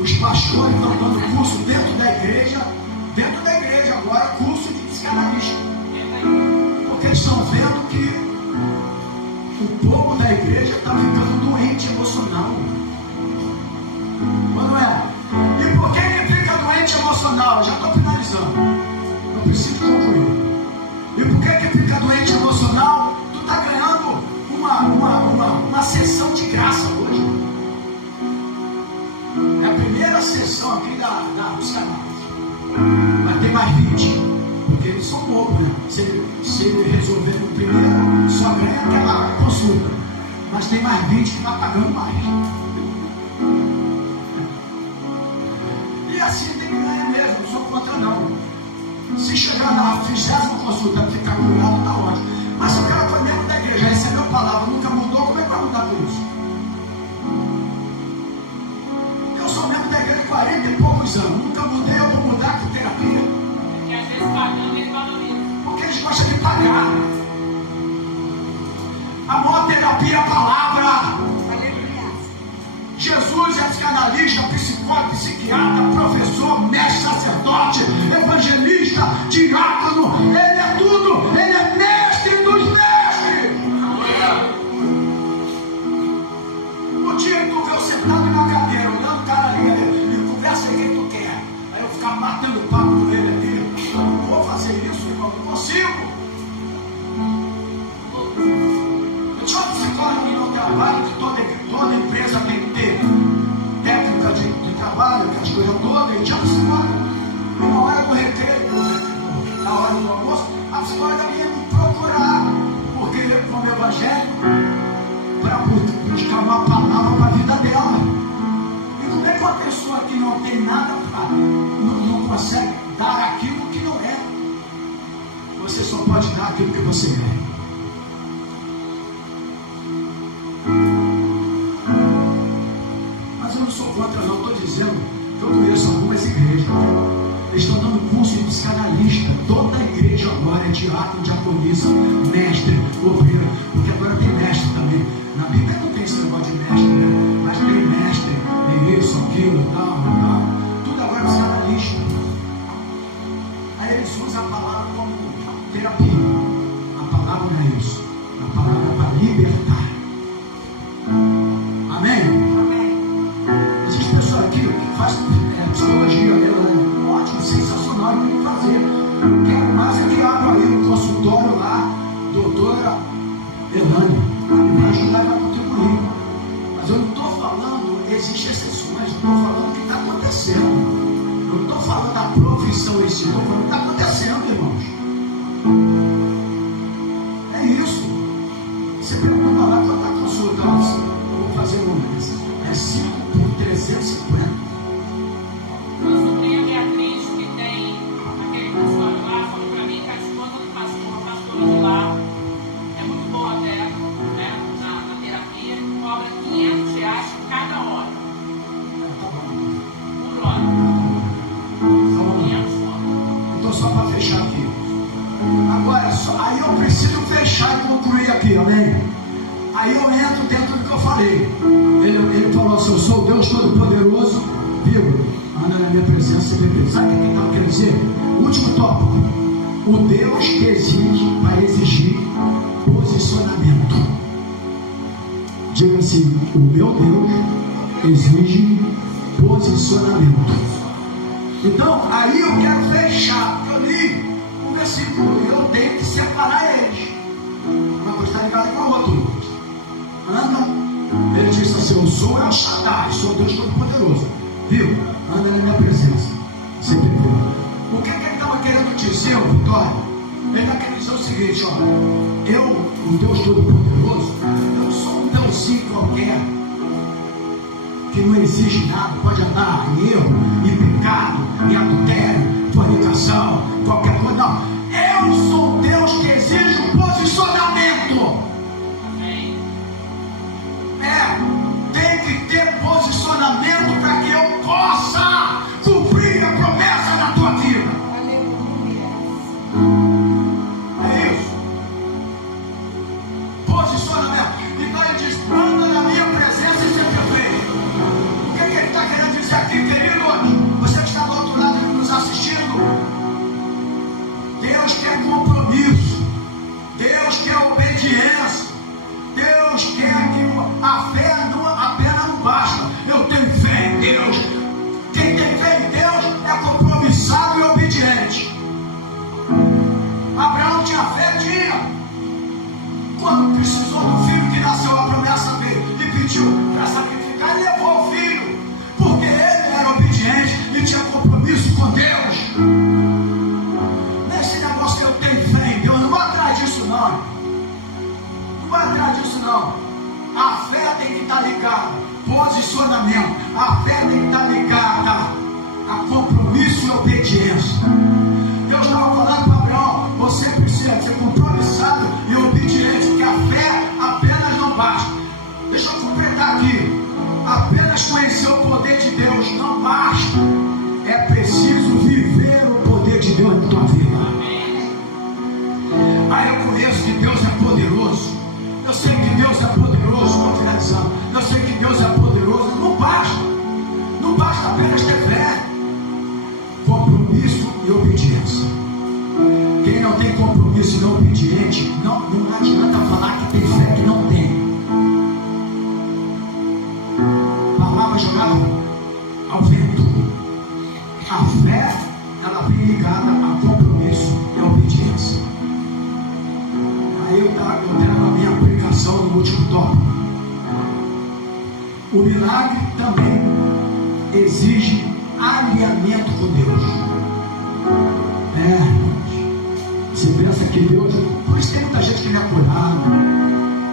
Os pastores estão dando curso dentro da igreja agora, curso de psicanalista. Porque eles estão vendo que o povo da igreja está ficando doente emocional. Ou não é? E por que ele fica doente emocional? Eu já estou finalizando. Eu preciso concluir. E por que ele fica doente emocional? Tu está ganhando uma sessão de graça hoje. É a primeira sessão aqui da psicanálise. Mas tem mais 20. Porque eles são poucos, né? Se ele resolver no primeiro, só ganha aquela consulta. Mas tem mais 20 que está pagando mais. E assim tem que ganhar mesmo, não sou contra não. Se chegar na 20ª consulta e ficar curado, está ótimo. Mas se o cara foi membro da igreja, recebeu a palavra, nunca mudou, como é que vai mudar por isso? Eu sou membro da igreja há 40 e poucos anos, nunca mudei, eu vou mudar com terapia. Porque eles gostam de pagar. A maior terapia é a palavra. Jesus é psicanalista, psicólogo, psiquiatra, professor, mestre, sacerdote, evangelista, diácono. Ele é tudo. Ele é mestre dos mestres. O dia que tu vê eu sentado na cadeira, olhando o cara ali, ele conversa com quem tu quer. Aí eu ficar batendo papo com ele aqui. Eu não vou fazer isso, irmão, não consigo. Eu tinha um psicólogo no meu trabalho que toda empresa tem que ter técnica de trabalho, que as coisas todas, e tinha um psicólogo. E na hora do recreio, na hora do almoço, a psicóloga vinha me procurar, porque como evangélico, para buscar uma palavra para a vida dela. E como é que uma pessoa que não tem nada para, não consegue dar aquilo que não é? Você só pode dar aquilo que você é. Mas eu não sou contra, não. Estou dizendo que eu conheço algumas igrejas. Eles estão dando curso de psicanalista. Toda a igreja agora é diácono, diaconisa, mestre, obreiro. Porque agora tem mestre também. Na Bíblia não tem esse negócio de mestre, né? Mas tem mestre, tem isso, aquilo, tal. Tudo agora é psicanalista. Aí eles usam a palavra como terapia. A palavra não é isso. A palavra é para libertar. Amém? Amém. Existe pessoa aqui que faz psicologia, ótimo, sensacional, tem que fazer. Quero mais é que abra aí no consultório lá, doutora Elane, e vai ajudar a contribuir. Mas eu não estou falando, existem exceções, estou falando o que está acontecendo. Eu não estou falando da profissão em si, estou falando o que está acontecendo, irmãos. É isso. Você pergunta lá quando está consultando, eu vou fazer um 5 por 350. Minha sobrinha Beatriz, que tem aquele consultório lá, falou para mim que a esposa do pastor de lá é muito boa até, né, na terapia, cobra R$500 cada hora. Por hora. 500 horas. Eu estou só só, aí eu preciso fechar e concluir aqui, amém? Aí eu entro dentro do que eu falei. Ele falou assim: eu sou o Deus Todo-Poderoso, viu? Anda na minha presença e bebê. Sabe o que ele estava querendo dizer? Último tópico: o Deus que exige, vai exigir posicionamento. Diga assim: o meu Deus exige posicionamento. Então, aí eu quero fechar. Eu li um versículo, eu tenho que separar eles. Uma coisa está ligada com a outra. Anda, ele disse assim: eu sou El Shaddai, sou Deus Todo-Poderoso, viu? Anda na minha presença. Você entendeu? O que ele estava querendo dizer, Vitória? Ele está querendo dizer o seguinte: ó, eu, o Deus Todo-Poderoso, eu não sou um Deusinho qualquer que não exige nada, pode andar em erro, em pecado, em adultério, fornicação, qualquer coisa. Não, eu sou um Deus que exige um posicionamento. Tem que ter posicionamento para que eu possa cumprir a promessa da tua vida. É isso. Posicionamento. Então ele diz: anda na minha presença e ser perfeito. O que ele está querendo dizer aqui, querido? Você que está do outro lado nos assistindo, Deus quer compromisso, Deus quer obediência, Deus quer que a fé apenas não basta. Eu tenho fé em Deus. Quem tem fé em Deus é compromissado e obediente. Abraão tinha fé, quando precisou do filho que nasceu, a promessa dele, e pediu para sacrificar, ele levou o filho, porque ele era obediente e tinha compromisso com Deus. Nesse negócio que eu tenho fé em Deus, não vai atrás disso não. Não vai atrás disso não. A fé tem que estar ligada, posicionamento. A fé tem que estar ligada a compromisso e obediência. Deus estava falando para Abraão: você precisa ser compromissado e obediente, que a fé apenas não basta. Deixa eu completar aqui: apenas conhecer o poder de Deus não basta. É preciso viver o poder de Deus na tua vida. Aí eu conheço que Deus é poderoso. Eu sei que Deus é poderoso, estou finalizando. Eu sei que Deus é poderoso. Não basta. Não basta apenas ter fé. Compromisso e obediência. Quem não tem compromisso e não obediente, não adianta falar que tem fé que não tem. Palavra jogada ao vento. A fé, ela vem ligada a compromisso e a obediência. Aí eu trago a minha aplicação no último tópico. O milagre também exige alinhamento com Deus. Você pensa que Deus... Por isso tem muita gente que não é curado,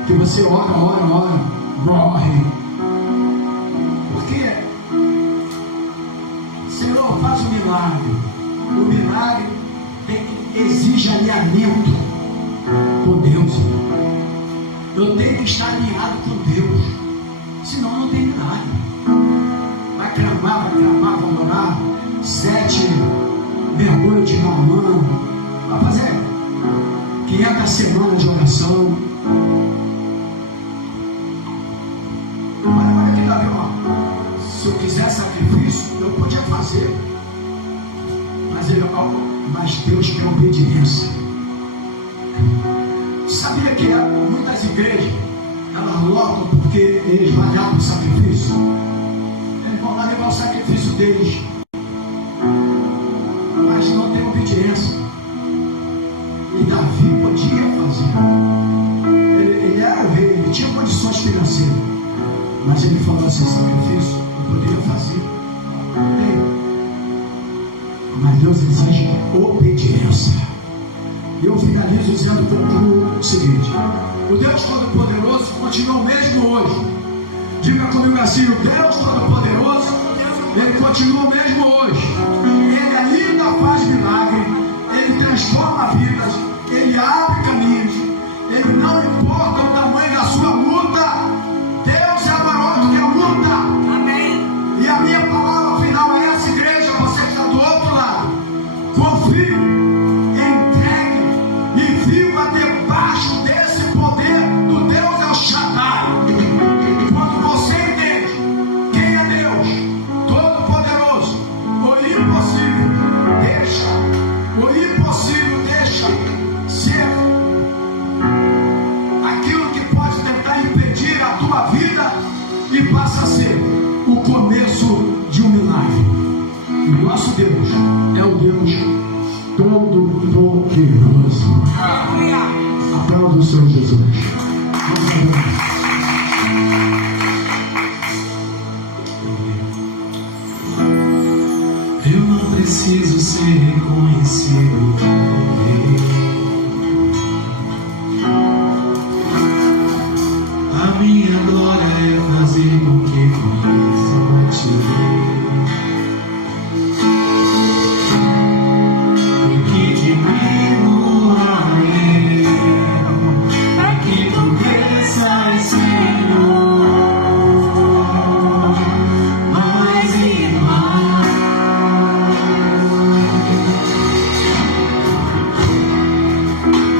que você ora, morre. Porque Senhor, faz um milagre. O milagre exige alinhamento com Deus. Eu tenho que estar alinhado com Deus, senão não tem milagre. Vai clamar, vai orar 7 mergulhos de Naamã, vai fazer 500 semanas de oração. Olha aqui, Davi, irmão. Se eu quiser sacrifício, eu podia fazer, mas Deus quer obediência. Sabia que muitas igrejas, elas lotam porque eles pagaram o sacrifício? Eles vão lá levar o sacrifício deles, mas não tem obediência. E Davi podia fazer. Ele era o rei, ele tinha condições financeiras, mas ele falou assim: sacrifício eu poderia fazer, mas Deus exige obediência. E eu finalizo dizendo o seguinte: o Deus Todo-Poderoso continua o mesmo hoje. Diga comigo assim: o Deus Todo-Poderoso, Ele continua o mesmo hoje. Ele ainda faz milagre, Ele transforma vidas, Ele abre caminhos. Ele não importa o tamanho da sua luta, Deus é maior do que a luta. Amém. E a minha palavra final é essa, igreja, você que está do outro lado: confie, entregue e viva nosso Deus é o Deus Todo-Poderoso. Aplauda o Senhor Jesus. Vamos adorar. Eu não preciso ser reconhecido por ninguém. A minha glória é fazer com que conheçam a Ti. E que diminua eu, para que Tu cresças, Senhor, mais e mais.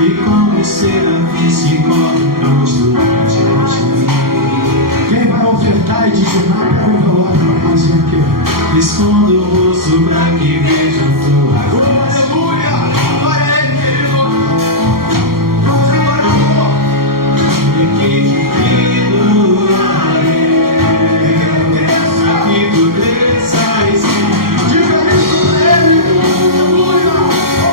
E como serafins que correm diante de Ti. Quem vai ofertar e dizimar, pega o envelope para fazer o quê? Escondo o rosto pra que vejam Tua face. Aleluia! Glória a Ele, querido! Vamos embora, amor! E que diminua que Tu cresças, Senhor, Diga isso para Ele! Aleluia!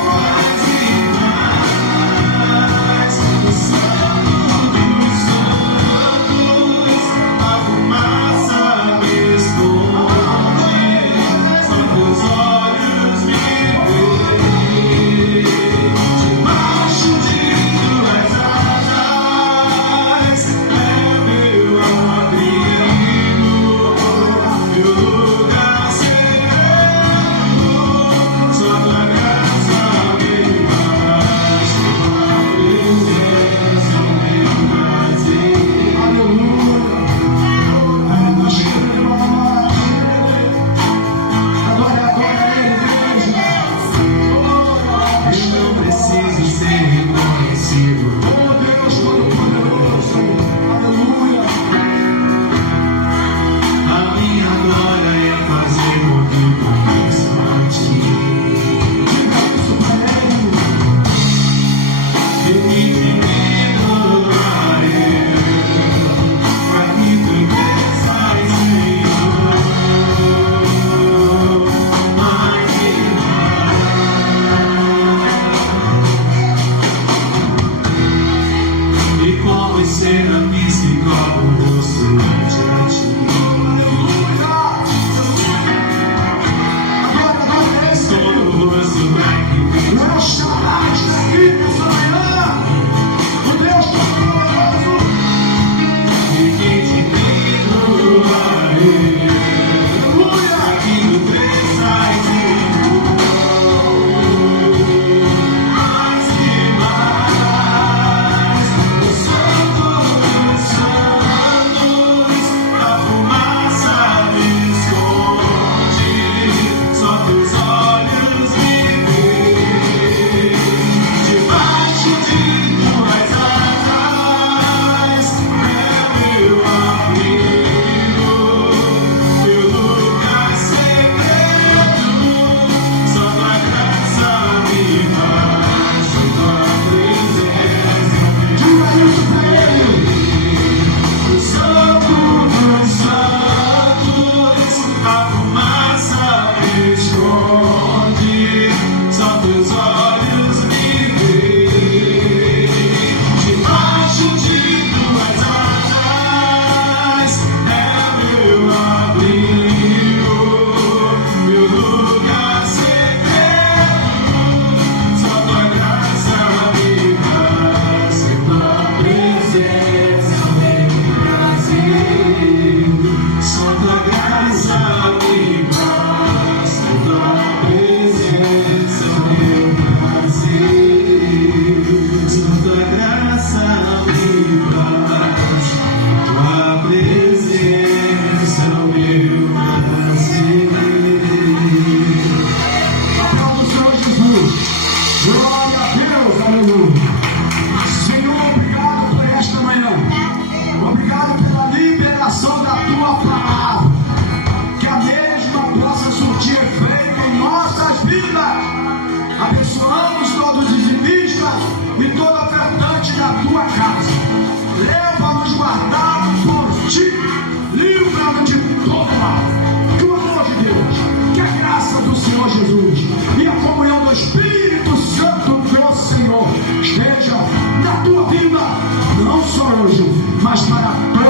mais e mais. O Santo dos Santos, a fumaça me esconde. Santos olhos faz para a